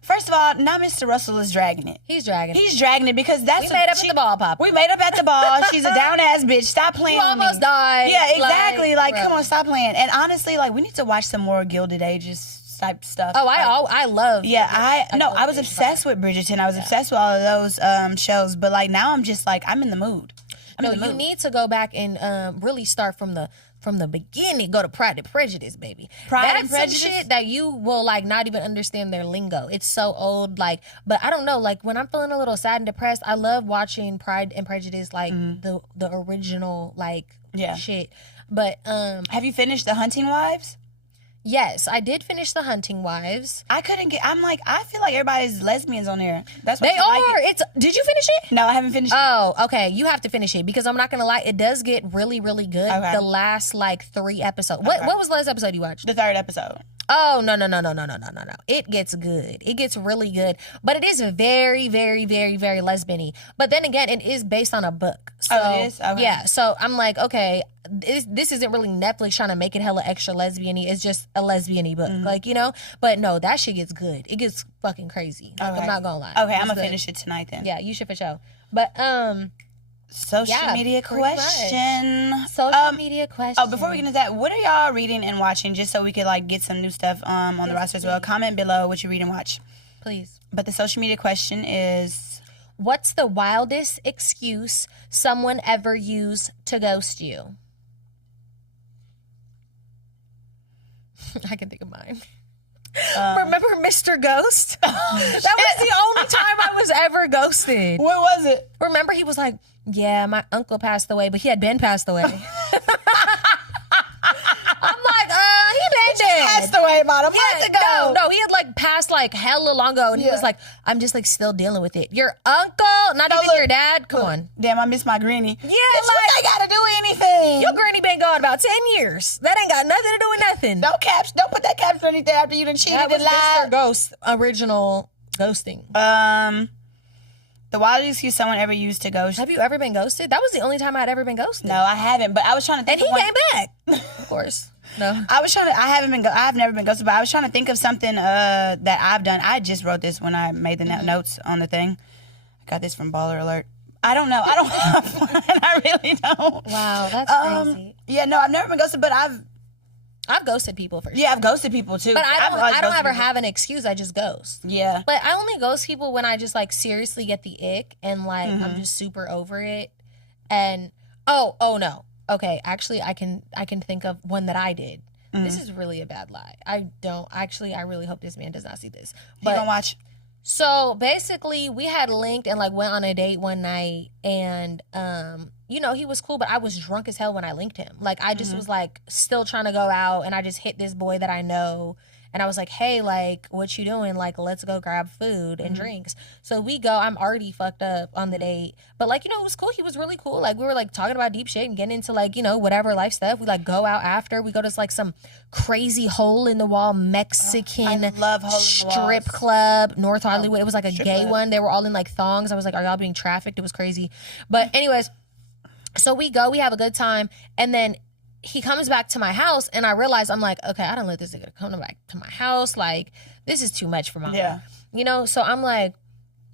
First of all, now Mr. Russell is dragging it. He's dragging it because that's... We made up at the ball, Pop. We made up at the ball. She's a down-ass bitch. Stop playing with me. You almost died. Yeah, exactly. Like come on, stop playing. And honestly, we need to watch some more Gilded Ages type stuff. Oh, I love... Yeah, I was obsessed with Bridgerton. I was obsessed with all of those shows. But, now I'm just, I'm in the mood. You need to go back and really start from the beginning. Go to Pride and Prejudice, baby. That's some shit that you will not even understand their lingo. It's so old, but I don't know, when I'm feeling a little sad and depressed, I love watching Pride and Prejudice, the original shit. But have you finished The Hunting Wives? Yes, I did finish The Hunting Wives. I couldn't get... I feel like everybody's lesbians on there. That's what they are. Did you finish it? No, I haven't finished it. Oh, okay. You have to finish it because I'm not going to lie. It does get really, really good. Okay. The last 3 episodes. What was the last episode you watched? The 3rd episode. Oh, no. It gets good. It gets really good. But it is very, very, very, very lesbian-y. But then again, it is based on a book. So, it is? Okay. Yeah. So I'm like, okay, this isn't really Netflix trying to make it hella extra lesbian-y. It's just a lesbian-y book. Like, you know? But no, that shit gets good. It gets fucking crazy. Like, I'm not gonna lie. Okay, I'm gonna finish it tonight then. Yeah, you should for sure. But, Social media question. Social media question. Oh, before we get into that, what are y'all reading and watching, just so we could like get some new stuff on the roster as well? Comment below what you read and watch, please. But the social media question is, what's the wildest excuse someone ever used to ghost you? I can think of mine. Remember Mr. Ghost? That was the only time I was ever ghosted. What was it? Remember, he was like, yeah, my uncle passed away, but he had been passed away. I'm like, he been dead. Passed away about a month ago. No, he had like passed like hella long ago, and he was like, I'm just like still dealing with it. Your uncle, not even your dad. Come on. Damn, I miss my granny. Yeah, like I gotta do anything. Your granny been gone about 10 years. That ain't got nothing to do with nothing. Don't put that caption underneath there after you done cheated and lied. Mr. Ghost, original ghosting. The wildest excuse someone ever used to ghost. Have you ever been ghosted? That was the only time I'd ever been ghosted. No, I haven't. But I was trying to think. And he came back. Of course. No. I've never been ghosted, but I was trying to think of something that I've done. I just wrote this when I made the notes on the thing. I got this from Baller Alert. I don't know. I don't have one. I really don't. Wow, that's crazy. Yeah, no, I've never been ghosted, but I've ghosted people for sure. Yeah, I've ghosted people too. But I don't ever have an excuse. I just ghost. Yeah. But I only ghost people when I just like seriously get the ick and like I'm just super over it. And oh no. Okay, actually I can think of one that I did. This is really a bad lie. I really hope this man does not see this. But you gonna watch? So basically we had linked and like went on a date one night, and you know, he was cool, but I was drunk as hell when I linked him. Like I just was like still trying to go out, and I just hit this boy that I know, and I was like, hey, like, what you doing? Like, let's go grab food and drinks. So we go. I'm already fucked up on the date. But, like, you know, it was cool. He was really cool. Like, we were, like, talking about deep shit and getting into, like, you know, whatever life stuff. We, like, go out after. We go to, like, some crazy hole-in-the-wall Mexican strip club, North Hollywood. It was, like, a gay one. They were all in, like, thongs. I was like, are y'all being trafficked? It was crazy. But anyways, so we go. We have a good time. And then he comes back to my house, and I realize, I'm like, okay, I don't let this nigga come back to my house. Like, this is too much for my life. You know, so I'm like,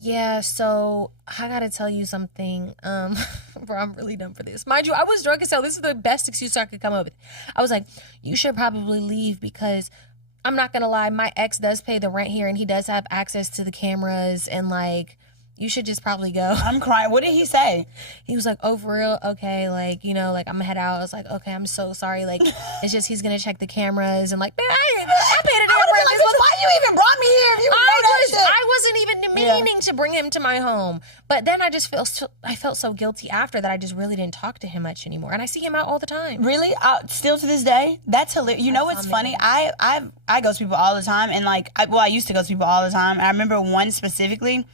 yeah, so I gotta tell you something. Bro, I'm really done for this. Mind you, I was drunk as hell. This is the best excuse I could come up with. I was like, you should probably leave because I'm not gonna lie, my ex does pay the rent here, and he does have access to the cameras, and like, you should just probably go. I'm crying. What did he say? He was like, oh, for real? Okay, like, you know, like, I'm gonna head out. I was like, okay, I'm so sorry. Like, it's just he's gonna check the cameras, and like, man, I paid a damn rent. Like, why you even brought me here if you know that shit? I wasn't even meaning to bring him to my home. But then I felt so guilty after that. I just really didn't talk to him much anymore. And I see him out all the time. Really? Still to this day? That's hilarious. You know what's funny? I ghost people all the time, and like, I used to ghost people all the time. And I remember one specifically.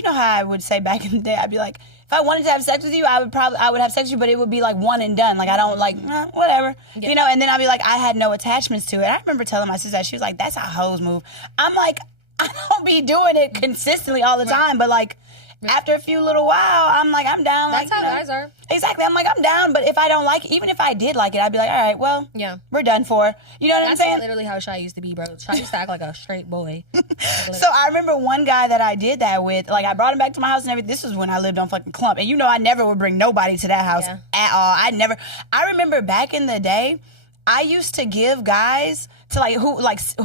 You know how I would say back in the day, I'd be like, if I wanted to have sex with you, I would have sex with you, but it would be like one and done. Like, I don't like, whatever. Yeah. You know, and then I'd be like, I had no attachments to it. I remember telling my sister that. She was like, that's how hoes move. I'm like, I don't be doing it consistently all the time, but like, after a few little while, I'm like, I'm down. That's like, how guys are. Exactly. I'm like, I'm down, but if I don't like it, even if I did like it, I'd be like, all right, well, we're done for. You know what I'm saying? That's literally how Shy used to be, bro. Shy used to act like a straight boy. So I remember one guy that I did that with, like, I brought him back to my house and everything. This was when I lived on fucking Clump. And you know I never would bring nobody to that house at all. I remember back in the day, I used to give guys to who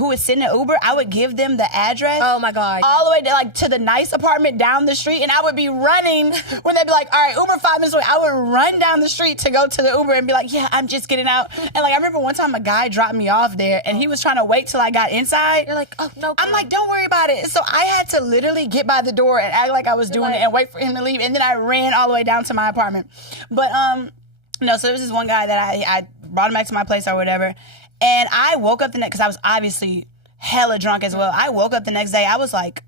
was sitting in Uber, I would give them the address. Oh my God. All the way to the nice apartment down the street, and I would be running when they'd be like, all right, Uber 5 minutes away. I would run down the street to go to the Uber and be like, yeah, I'm just getting out. And like, I remember one time a guy dropped me off there, and he was trying to wait till I got inside. You're like, oh no. I'm like, don't worry about it. So I had to literally get by the door and act like I was doing it and wait for him to leave, and then I ran all the way down to my apartment. But no, so there was this one guy that I brought him back to my place or whatever. And I woke up the next, because I was obviously hella drunk as well. I woke up the next day, I was like,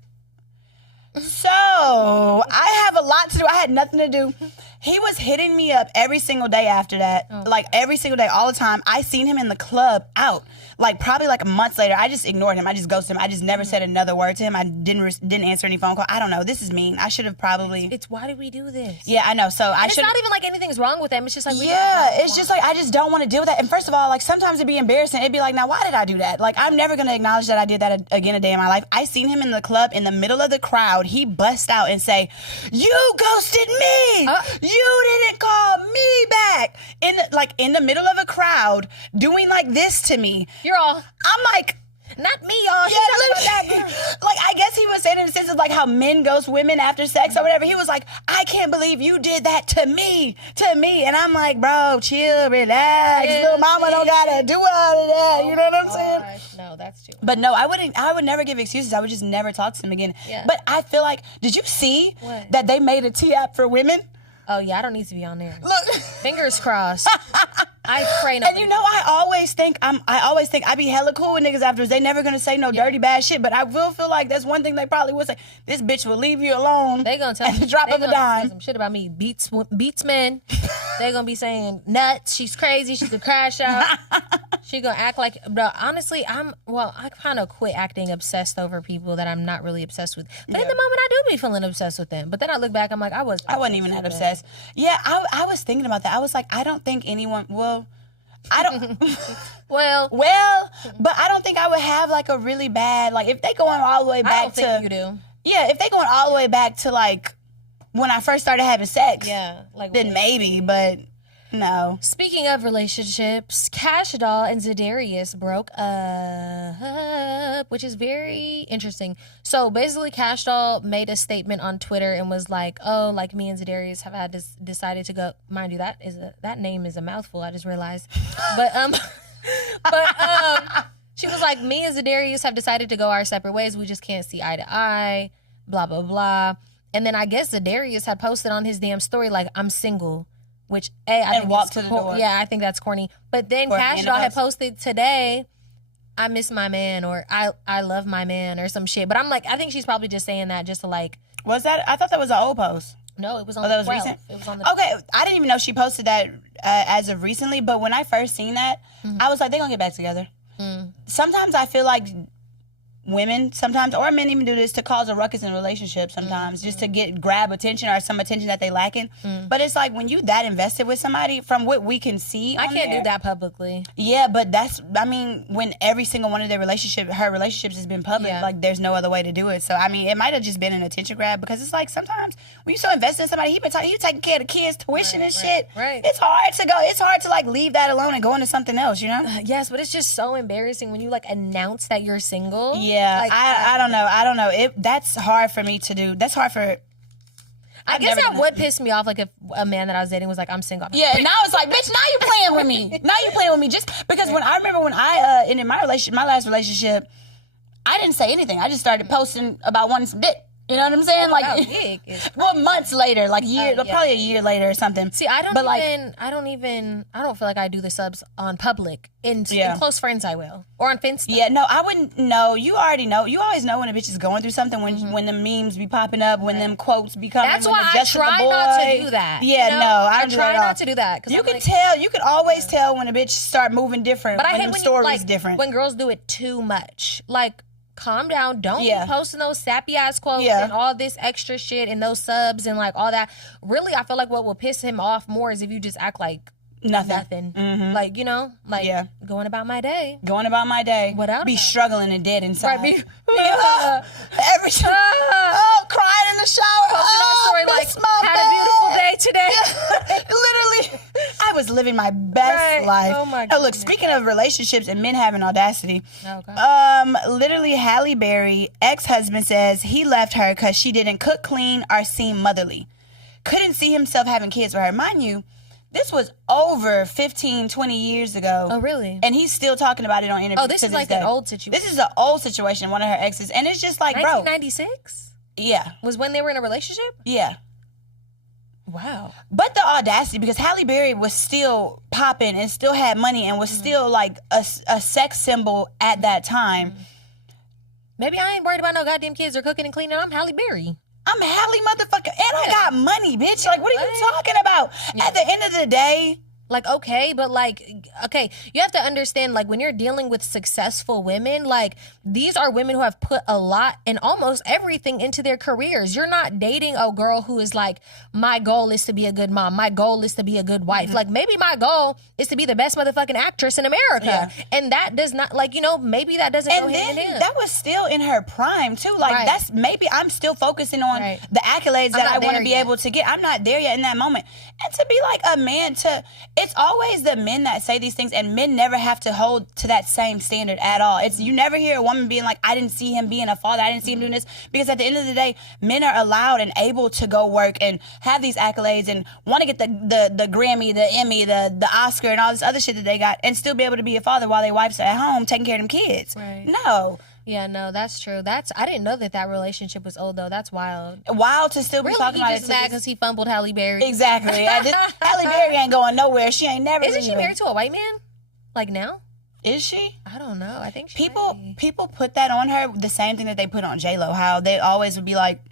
so I have a lot to do. I had nothing to do. He was hitting me up every single day after that. Like every single day, all the time. I seen him in the club out. like probably like months later, I just ignored him. I just ghosted him. I just never said another word to him. I didn't answer any phone call. I don't know. This is mean. I should have probably. It's why did we do this? Yeah, I know. So I should. It's not even like anything's wrong with them. It's just like it's just like I just don't want to deal with that. And first of all, like sometimes it'd be embarrassing. It'd be like, now why did I do that? Like I'm never gonna acknowledge that I did that again a day in my life. I seen him in the club in the middle of the crowd. He bust out and say, "You ghosted me. You didn't call me back." In the middle of a crowd, doing like this to me. You're all. I'm like. Not me, y'all. Yeah, literally. Like, I guess he was saying in the sense of, like, how men ghost women after sex or whatever. He was like, I can't believe you did that to me. And I'm like, bro, chill, relax. Little mama don't gotta do all of that. You know what I'm saying? No, that's too much. But no, I would never give excuses. I would just never talk to him again. Yeah. But I feel like, did you see that they made a T-app for women? Oh, yeah, I don't need to be on there. Look. Fingers crossed. I pray And you know, I always think I be hella cool with niggas afterwards. They never gonna say no dirty bad shit, but I will feel like that's one thing they probably would say. This bitch will leave you alone. They gonna tell me drop of a dime. Some shit about me. Beats men. They gonna be saying nuts. She's crazy. She's a crash out. She gonna act like. Bro, honestly, I kind of quit acting obsessed over people that I'm not really obsessed with. But in the moment, I do be feeling obsessed with them. But then I look back, I'm like, I wasn't even that obsessed. Yeah, I was thinking about that. I was like, I don't think anyone. Well, I don't. well, but I don't think I would have like a really bad like if they going all the way back I don't think you do. Yeah, if they going all the way back to like when I first started having sex. Yeah, like then maybe, but. No. Speaking of relationships, Cash Doll and Zadarius broke up, which is very interesting. So basically, Cash Doll made a statement on Twitter and was like, "Oh, like me and Zadarius have had decided to go." Mind you, that name is a mouthful. I just realized, but she was like, "Me and Zadarius have decided to go our separate ways. We just can't see eye to eye." Blah blah blah. And then I guess Zadarius had posted on his damn story like, "I'm single." Which I think walked to the door. Yeah, I think that's corny. But then Cash Doll had posted today, "I miss my man" or I love my man" or some shit. But I'm like, I think she's probably just saying that just to like. Was that? I thought that was an old post. No, it was on that the was 12th. Recent? It was on the. Okay, I didn't even know she posted that as of recently. But when I first seen that, I was like, they gonna get back together. Sometimes I feel like women sometimes, or men even do this to cause a ruckus in relationships sometimes, just to grab attention or some attention that they lacking. But it's like when you that invested with somebody, from what we can see I can't do that publicly. Yeah, but when every single one of her relationships has been public, like there's no other way to do it. So I mean, it might have just been an attention grab, because it's like sometimes when you so invested in somebody, he taking care of the kids' tuition and shit. Right. It's hard to like leave that alone and go into something else, you know? Yes, but it's just so embarrassing when you like announce that you're single. Yeah, like, I don't know. That's hard for me to do. That's hard for. I guess that would piss me off, like if a man that I was dating was like, "I'm single." Yeah, now it's like, bitch, now you playing with me. Now you playing with me just because when I remember when I ended my last relationship, I didn't say anything. I just started posting about wanting some dick. You know what I'm saying? Months later, probably a year later or something. See, I don't feel like I do the subs on public. In close friends, I will. Or on Finsta. Yeah, no, I wouldn't know. You already know. You always know when a bitch is going through something, when the memes be popping up, when them quotes be coming. That's why I try not to do that. Yeah, no, I try not to do that. You can tell. You can always tell when a bitch start moving different. But I hate when stories different. When girls do it too much. Like, calm down. Don't be posting those sappy ass quotes and all this extra shit and those subs and like all that. Really, I feel like what will piss him off more is if you just act like nothing. Like, you know, like going about my day. Without be struggling and dead inside. Right, every time. Crying in the shower. Story like, had a beautiful day today. Literally, I was living my best life. Oh my God. Look, speaking of relationships and men having audacity, literally Halle Berry ex-husband says he left her because she didn't cook, clean, or seem motherly. Couldn't see himself having kids with her. Mind you, this was over 15, 20 years ago. Oh, really? And he's still talking about it on interviews. Oh, this is like an old situation. This is an old situation, one of her exes. And it's just like, 1996? Yeah. Was when they were in a relationship? Yeah. Wow. But the audacity, because Halle Berry was still popping and still had money and was still like a sex symbol at that time. Maybe I ain't worried about no goddamn kids or cooking and cleaning. I'm Halle Berry. I'm Halle motherfucker. And I got money, bitch. Like, what are you talking about? Yeah. At the end of the day, Like, okay, but like, okay, you have to understand, like, when you're dealing with successful women, like, these are women who have put a lot and almost everything into their careers. You're not dating a girl who is like, my goal is to be a good mom. My goal is to be a good wife. Like, maybe my goal is to be the best motherfucking actress in America. Yeah. And that does not, like, you know, maybe that doesn't go hand in hand. That was still in her prime, too. Like, Right. that's maybe I'm still focusing on Right. the accolades that not I want to there be yet. able to get. I'm not there yet in that moment. And to be like a man it's always the men that say these things, and men never have to hold to that same standard at all. It's you never hear a woman being like, I didn't see him being a father, I didn't see him doing this, because at the end of the day, men are allowed and able to go work and have these accolades and want to get the Grammy, the Emmy, the Oscar, and all this other shit that they got, and still be able to be a father while their wives are at home taking care of them kids. Right. No. Yeah, no, that's true. I didn't know that relationship was old, though. That's wild. Wild to still be Really, talking he about just it. mad because he fumbled Halle Berry. Exactly. Halle Berry ain't going nowhere. She ain't never Isn't she leaving. married to a white man? Like now? Is she? I don't know. I think she People might be. people put that on her, the same thing that they put on J-Lo, how they always would be like,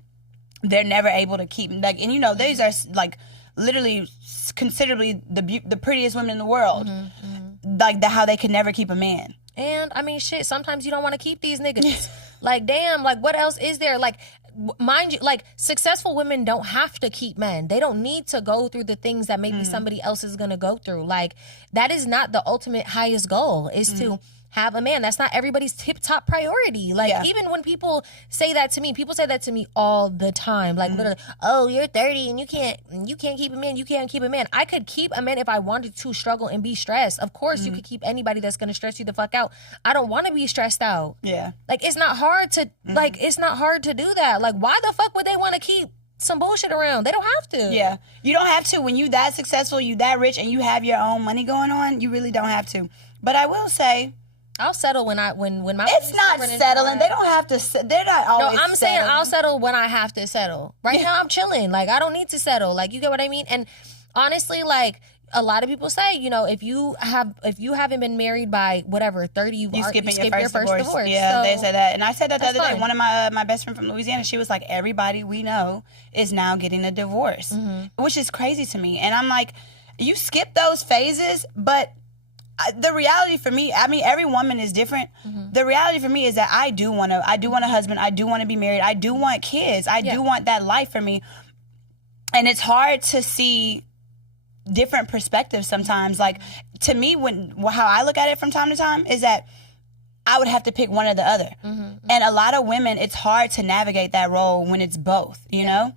they're never able to keep, like, and you know, these are like literally considerably the prettiest women in the world. Like how they could never keep a man. And I mean, shit, sometimes you don't want to keep these niggas. Like, damn, like, what else is there? Like, mind you, like, successful women don't have to keep men. They don't need to go through the things that maybe somebody else is going to go through. Like, that is not the ultimate highest goal, is to have a man. That's not everybody's tip-top priority. Like, even when people say that to me, people say that to me all the time. Like, literally, oh, you're 30 and you can't keep a man. You can't keep a man. I could keep a man if I wanted to struggle and be stressed. Of course, you could keep anybody that's going to stress you the fuck out. I don't want to be stressed out. Yeah. Like, it's not hard to, like, it's not hard to do that. Like, why the fuck would they want to keep some bullshit around? They don't have to. Yeah. You don't have to. When you that successful, you that rich, and you have your own money going on, you really don't have to. But I will say, I'll settle when my it's not settling. They don't have to. They're not always. No, I'm saying settling. I'll settle when I have to settle. Right now, I'm chilling. Like, I don't need to settle. Like, you get what I mean? And honestly, like, a lot of people say, you know, if you haven't been married by whatever 30, you skip your first divorce. Yeah, So, they said that, and I said that the other day. fine. One of my best friend from Louisiana, she was like, everybody we know is now getting a divorce, which is crazy to me. And I'm like, you skip those phases, but the reality for me, I mean, every woman is different. The reality for me is that I do want a husband. I do want to be married. I do want kids. I do want that life for me. And it's hard to see different perspectives sometimes. Like, to me, how I look at it from time to time is that I would have to pick one or the other. And a lot of women, it's hard to navigate that role when it's both, you know?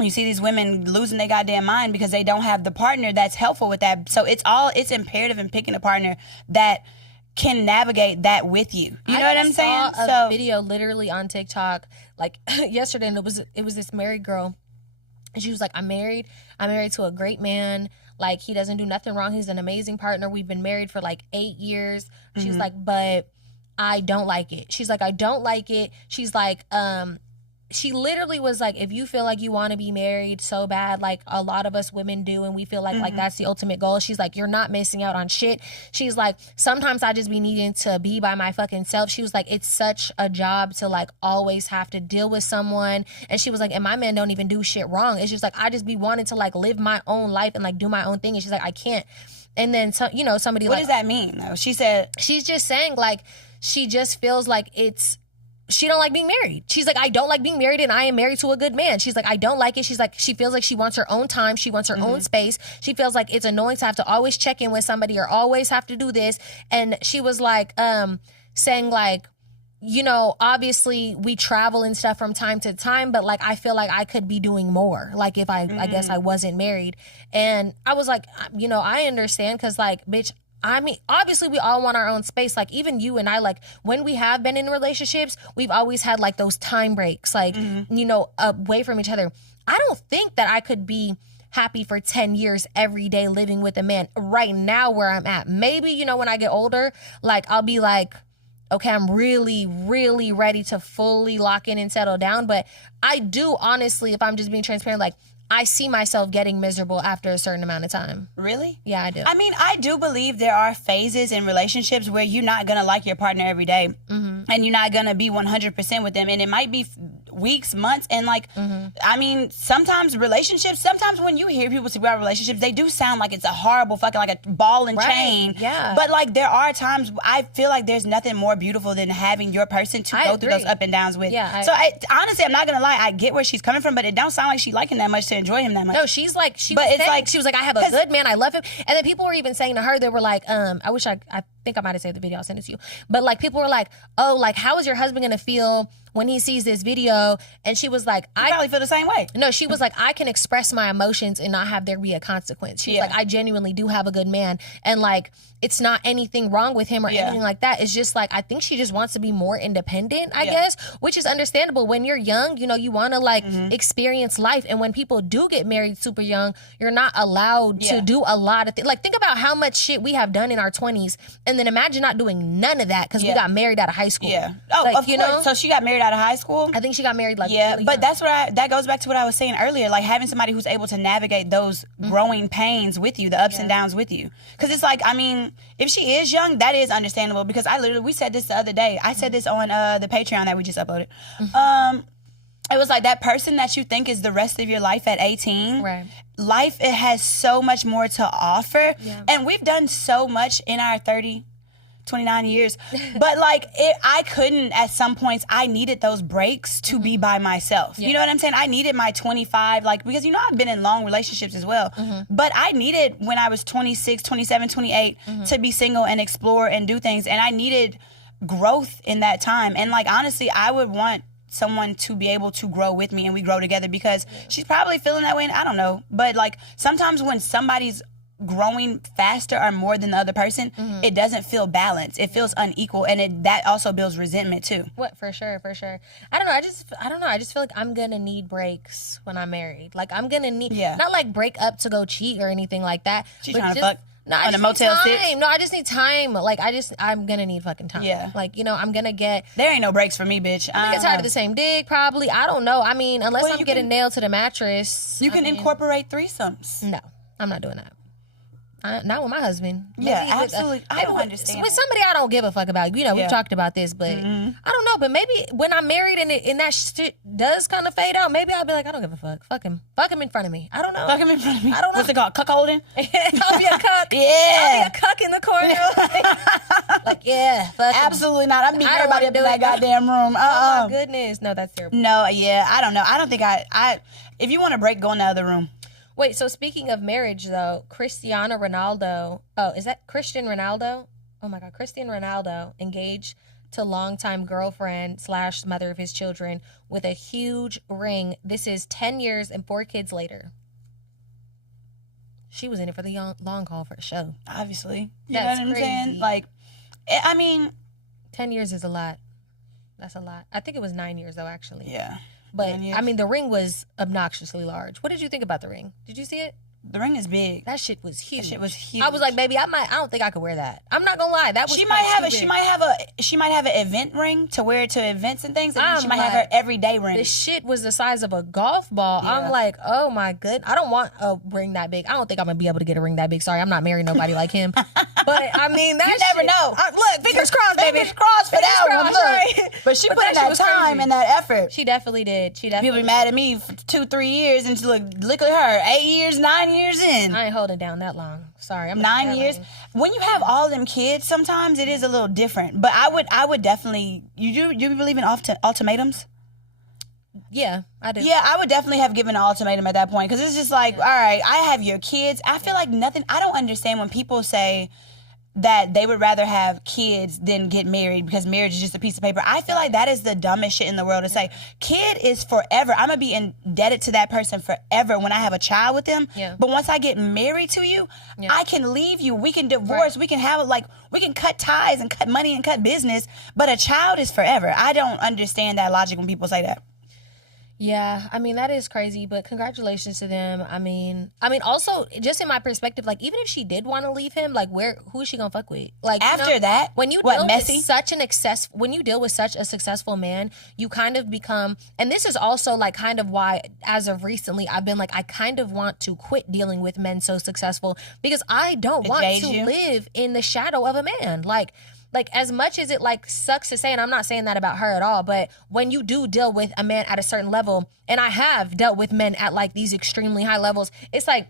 You see these women losing their goddamn mind because they don't have the partner that's helpful with that. So it's imperative in picking a partner that can navigate that with you. You know what I'm saying? I saw a video literally on TikTok like yesterday, and it was this married girl, and she was like, I'm married to a great man. Like, he doesn't do nothing wrong. He's an amazing partner. We've been married for like 8 years. She's like, but I don't like it. She's like, I don't like it. She's like, she literally was like, if you feel like you want to be married so bad, like a lot of us women do, and we feel like that's the ultimate goal, she's like, you're not missing out on shit. She's like, sometimes I just be needing to be by my fucking self. She was like, it's such a job to like always have to deal with someone. And she was like, and my man don't even do shit wrong. It's just like, I just be wanting to like live my own life and like do my own thing. And she's like, I can't. And then you know, somebody what like, does that mean though? She said, she's just saying like, she just feels like she don't like being married. She's like, I don't like being married, and I am married to a good man. She's like, I don't like it. She's like, she feels like she wants her own time. She wants her own space. She feels like it's annoying to have to always check in with somebody or always have to do this. And she was like, saying like, you know, obviously we travel and stuff from time to time, but like, I feel like I could be doing more. Like if I guess I wasn't married. And I was like, you know, I understand. 'Cause like, bitch, I mean, obviously we all want our own space. Like even you and I, like when we have been in relationships, we've always had like those time breaks, like, you know, away from each other. I don't think that I could be happy for 10 years every day living with a man right now where I'm at. Maybe, you know, when I get older, like I'll be like, okay, I'm really, really ready to fully lock in and settle down. But I do honestly, if I'm just being transparent, like I see myself getting miserable after a certain amount of time. really? Yeah, I do. I mean, I do believe there are phases in relationships where you're not going to like your partner every day, and you're not going to be 100% with them. And it might be weeks, months, and like, I mean, sometimes when you hear people speak about relationships, they do sound like it's a horrible fucking, like a ball and chain. Yeah. But like, there are times I feel like there's nothing more beautiful than having your person to go through those up and downs with. Yeah. Honestly, I'm not gonna lie, I get where she's coming from, but it don't sound like she liking that much to enjoy him that much. No, she was like, I have a good man, I love him. And then people were even saying to her, they were like, I think I might have saved the video, I'll send it to you. But like, people were like, oh, like, how is your husband gonna feel when he sees this video? And she was like, I probably feel the same way. No, she was like, I can express my emotions and not have there be a consequence. She's like, I genuinely do have a good man. And like, it's not anything wrong with him or anything like that. It's just like, I think she just wants to be more independent, I guess, which is understandable. When you're young, you know, you want to like experience life. And when people do get married super young, you're not allowed to do a lot of things. Like, think about how much shit we have done in our 20s. And then imagine not doing none of that because we got married out of high school. Yeah. Oh, like, of course. Know? So she got married out of high school? I think she got married like really but young. That goes back to what I was saying earlier, like having somebody who's able to navigate those growing pains with you, the ups and downs with you. Because it's like, I mean, if she is young, that is understandable, because we said this the other day. I said this on the Patreon that we just uploaded. It was like, that person that you think is the rest of your life at 18, life, it has so much more to offer. Yeah. And we've done so much in our 29 years. But like, I couldn't, at some points, I needed those breaks to be by myself. Yeah. You know what I'm saying? I needed my 25, like, because, you know, I've been in long relationships as well. But I needed, when I was 26, 27, 28, to be single and explore and do things. And I needed growth in that time. And like, honestly, I would want someone to be able to grow with me and we grow together, because she's probably feeling that way, and I don't know. But like, sometimes when somebody's growing faster or more than the other person, it doesn't feel balanced. It feels unequal, and that also builds resentment too. What, for sure. I don't know. I just feel like I'm gonna need breaks when I'm married. Like, I'm gonna need not like break up to go cheat or anything like that. She's trying to fuck. No, on a Motel 6? No, I just need time. Like, I'm gonna need fucking time. Yeah. Like, you know, I'm gonna get... There ain't no breaks for me, bitch. I'm get tired of the same dick, probably. I don't know. I mean, unless I'm getting nailed to the mattress. You can incorporate threesomes. No, I'm not doing that. Not with my husband. Maybe absolutely. I don't understand. With somebody I don't give a fuck about. You know, we've talked about this, but I don't know. But maybe when I'm married and that shit does kind of fade out, maybe I'll be like, I don't give a fuck. Fuck him. Fuck him in front of me. I don't know. Fuck him in front of me. I don't know. What's it called? Cuckolding? I'll be a cuck. Yeah. I'll be a cuck in the corner. Like, yeah. Fuck him. Absolutely not. I'd beat everybody up in that goddamn room. Oh, my goodness. No, that's terrible. No, yeah. I don't know. I don't think if you want to break, go in the other room. Wait, so speaking of marriage, though, Cristiano Ronaldo... Oh, is that Christian Ronaldo? Oh, my God. Cristiano Ronaldo engaged to longtime girlfriend / mother of his children with a huge ring. This is 10 years and 4 kids later. She was in it for the long haul for the show. Obviously. You know what I'm saying? Like, I mean... 10 years is a lot. That's a lot. I think it was 9 years, though, actually. Yeah. But, I mean, the ring was obnoxiously large. What did you think about the ring? Did you see it? The ring is big. That shit was huge. I was like, baby, I don't think I could wear that. I'm not gonna lie. That was she might have an event ring to wear to events and things, and then she might have her everyday ring. This shit was the size of a golf ball. Yeah. I'm like, oh my goodness. I don't want a ring that big. I don't think I'm gonna be able to get a ring that big. Sorry, I'm not marrying nobody like him. But I mean, that you never know. Look, fingers crossed, baby. Fingers crossed for that one. Look. But she put in that time and that effort. She definitely did. People be mad at me for 2-3 years, and she look at her, 8 years, 9 years in. I ain't holding down that long. Sorry, I'm 9 years. When you have all them kids, sometimes it is a little different. But I would definitely. You believe in ultimatums? Yeah, I do. Yeah, I would definitely have given an ultimatum at that point, because it's just like, all right, I have your kids. I feel like nothing. I don't understand when people say that they would rather have kids than get married because marriage is just a piece of paper. I feel like that is the dumbest shit in the world to say. Kid is forever. I'm going to be indebted to that person forever when I have a child with them. Yeah. But once I get married to you, I can leave you. We can divorce. Right. We can have we can cut ties and cut money and cut business. But a child is forever. I don't understand that logic when people say that. Yeah, I mean, that is crazy, but congratulations to them. I mean, also, just in my perspective, like, even if she did want to leave him, like, who is she gonna fuck with? Like, after that, when you deal with such a successful man, you kind of become, and this is also, like, kind of why, as of recently, I've been like, I kind of want to quit dealing with men so successful, because I don't want to live in the shadow of a man. Like, like, as much as it, like, sucks to say, and I'm not saying that about her at all, but when you do deal with a man at a certain level, and I have dealt with men at, like, these extremely high levels, it's like,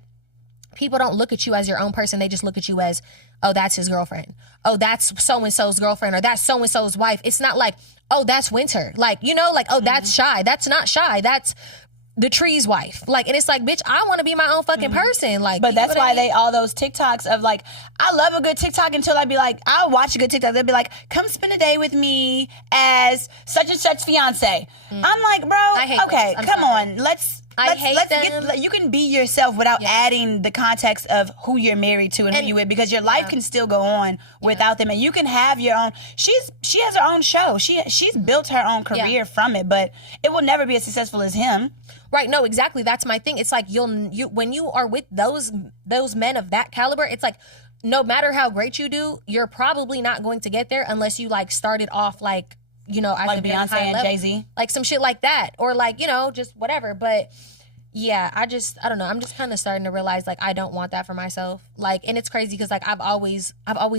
people don't look at you as your own person. They just look at you as, oh, that's his girlfriend. Oh, that's so-and-so's girlfriend, or that's so-and-so's wife. It's not like, oh, that's Winter. Like, you know, like, oh, that's Shy. That's not Shy. That's the tree's wife. Like, and it's like, bitch, I want to be my own fucking person. Like, but that's why all those TikToks of like, I love a good TikTok until I'd be like, I'll watch a good TikTok. They'd be like, come spend a day with me as such and such fiance. I'm like, bro, okay, come on. Let's you can be yourself without adding the context of who you're married to and who you with, because your life can still go on without them, and you can have your own. She has her own show. She's built her own career from it, but it will never be as successful as him. Right? No, exactly. That's my thing. It's like you when you are with those men of that caliber, it's like, no matter how great you do, you're probably not going to get there unless you like started off like, you know, like Beyonce and Jay-Z, like some shit like that, or like, you know, just whatever. But yeah, I don't know. I'm just kind of starting to realize like I don't want that for myself. Like, and it's crazy because like I've always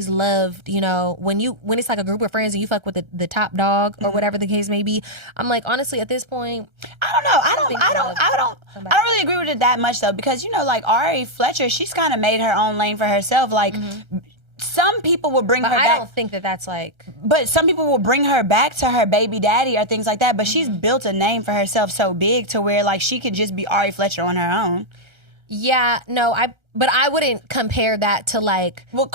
loved, you know, when it's like a group of friends and you fuck with the top dog or whatever the case may be. I'm like, honestly, at this point, I don't know. I don't really agree with it that much though, because you know, like Ari Fletcher, she's kind of made her own lane for herself. Like. Some people will bring her back. I don't think that's like... But some people will bring her back to her baby daddy or things like that. But she's built a name for herself so big to where, like, she could just be Ari Fletcher on her own. Yeah, no, but I wouldn't compare that to, like... Well,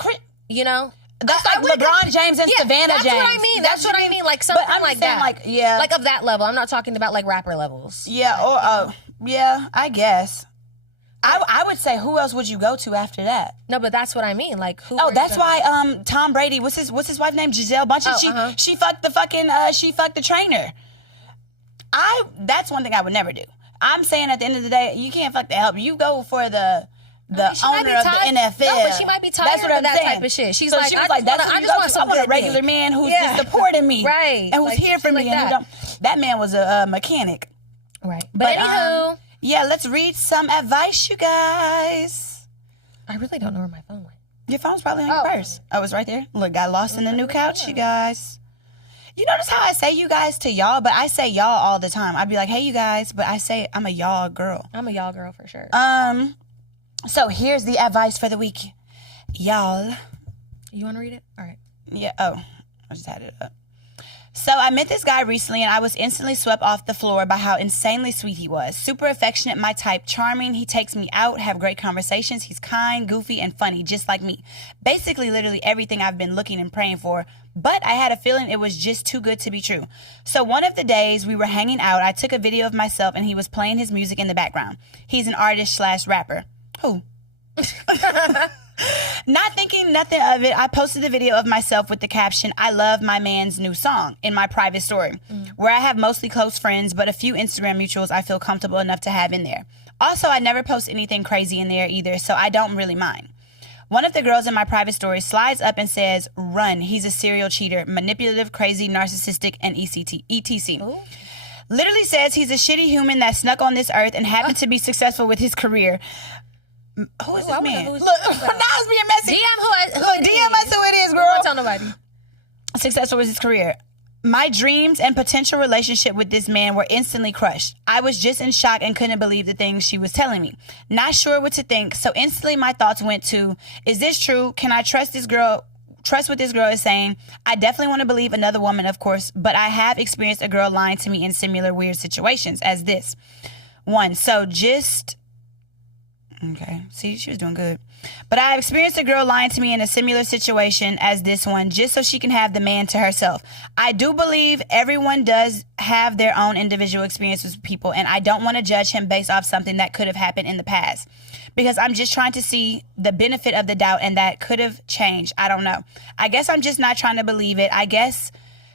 you know? That's like LeBron James and Savannah James. That's what I mean. That's what I mean. Like, something like that. Like, yeah. Like, of that level. I'm not talking about, like, rapper levels. Yeah, or... yeah, I guess. I would say, who else would you go to after that? No, but that's what I mean. Like, who? Oh, that's why Tom Brady. What's his wife's name? Giselle Bundchen. She fucked the fucking she fucked the trainer. That's one thing I would never do. I'm saying at the end of the day, you can't fuck the help. You go for the owner of the NFL. No, but she might be tired of that type of shit. She's like, I just want a regular man who's just supporting me, right, and who's here for me. And that man was a mechanic, right? But anywho. Yeah, let's read some advice, you guys. I really don't know where my phone went. Your phone's probably on your purse. Oh, it's right there. Look, got lost in the new couch, you guys. You notice how I say you guys to y'all, but I say y'all all the time. I'd be like, hey, you guys, but I say I'm a y'all girl. I'm a y'all girl for sure. So here's the advice for the week. Y'all. You want to read it? All right. Yeah, I just had it up. So I met this guy recently and I was instantly swept off the floor by how insanely sweet he was. Super affectionate, my type, charming. He takes me out, have great conversations. He's kind, goofy, and funny, just like me. Basically, literally everything I've been looking and praying for. But I had a feeling it was just too good to be true. So one of the days we were hanging out, I took a video of myself and he was playing his music in the background. He's an artist/rapper. Who? Not thinking nothing of it, I posted the video of myself with the caption, I love my man's new song, in my private story, where I have mostly close friends, but a few Instagram mutuals I feel comfortable enough to have in there. Also, I never post anything crazy in there either, so I don't really mind. One of the girls in my private story slides up and says, run, he's a serial cheater, manipulative, crazy, narcissistic, and etc. Ooh. Literally says he's a shitty human that snuck on this earth and happened to be successful with his career. Who is this man? Look, now it's being messy. DM us who it is, girl. Don't tell nobody. Successful with his career. My dreams and potential relationship with this man were instantly crushed. I was just in shock and couldn't believe the things she was telling me. Not sure what to think, so instantly my thoughts went to, is this true? Can I trust this girl? Trust what this girl is saying. I definitely want to believe another woman, of course, but I have experienced a girl lying to me in similar weird situations as this one. So just... Okay, see, she was doing good. But I experienced a girl lying to me in a similar situation as this one, just so she can have the man to herself. I do believe everyone does have their own individual experiences with people, and I don't want to judge him based off something that could have happened in the past. Because I'm just trying to see the benefit of the doubt, and that could have changed. I don't know. I guess I'm just not trying to believe it. I guess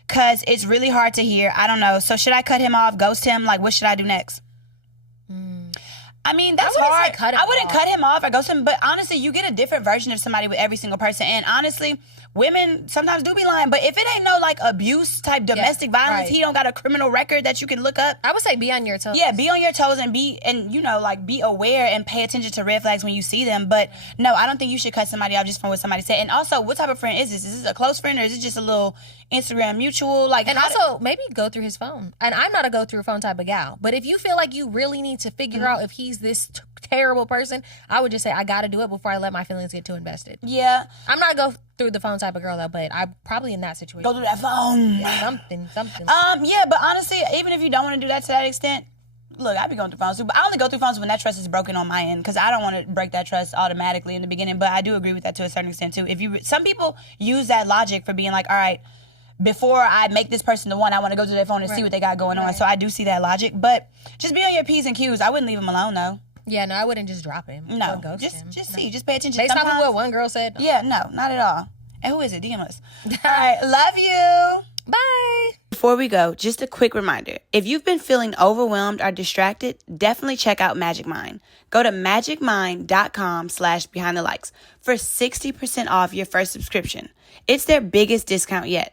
because it's really hard to hear. I don't know. So should I cut him off, ghost him? Like, what should I do next? I mean, that's hard. I wouldn't cut him off or ghost him, but honestly, you get a different version of somebody with every single person. And honestly, women sometimes do be lying. But if it ain't no like abuse type domestic violence, he don't got a criminal record that you can look up. I would say be on your toes. Yeah, be on your toes and be aware and pay attention to red flags when you see them. But no, I don't think you should cut somebody off just from what somebody said. And also, what type of friend is this? Is this a close friend or is it just a little Instagram mutual? Like, and also maybe go through his phone. And I'm not a go through phone type of gal, but if you feel like you really need to figure out if he's this terrible person, I would just say I got to do it before I let my feelings get too invested. Yeah, I'm not a go through the phone type of girl though, but I probably in that situation go through that phone. Something. Yeah, but honestly, even if you don't want to do that to that extent, look, I be going through phones too, but I only go through phones when that trust is broken on my end because I don't want to break that trust automatically in the beginning. But I do agree with that to a certain extent too. Some people use that logic for being like, all right, before I make this person the one, I want to go to their phone and see what they got going on. So I do see that logic, but just be on your P's and Q's. I wouldn't leave him alone though. Yeah, no, I wouldn't just drop him. No, Or just him. see, just pay attention. Based off of what one girl said. Yeah, no, not at all. And who is it? DM us. All right, love you. Bye. Before we go, just a quick reminder. If you've been feeling overwhelmed or distracted, definitely check out Magic Mind. Go to magicmind.com/behindthelikes for 60% off your first subscription. It's their biggest discount yet.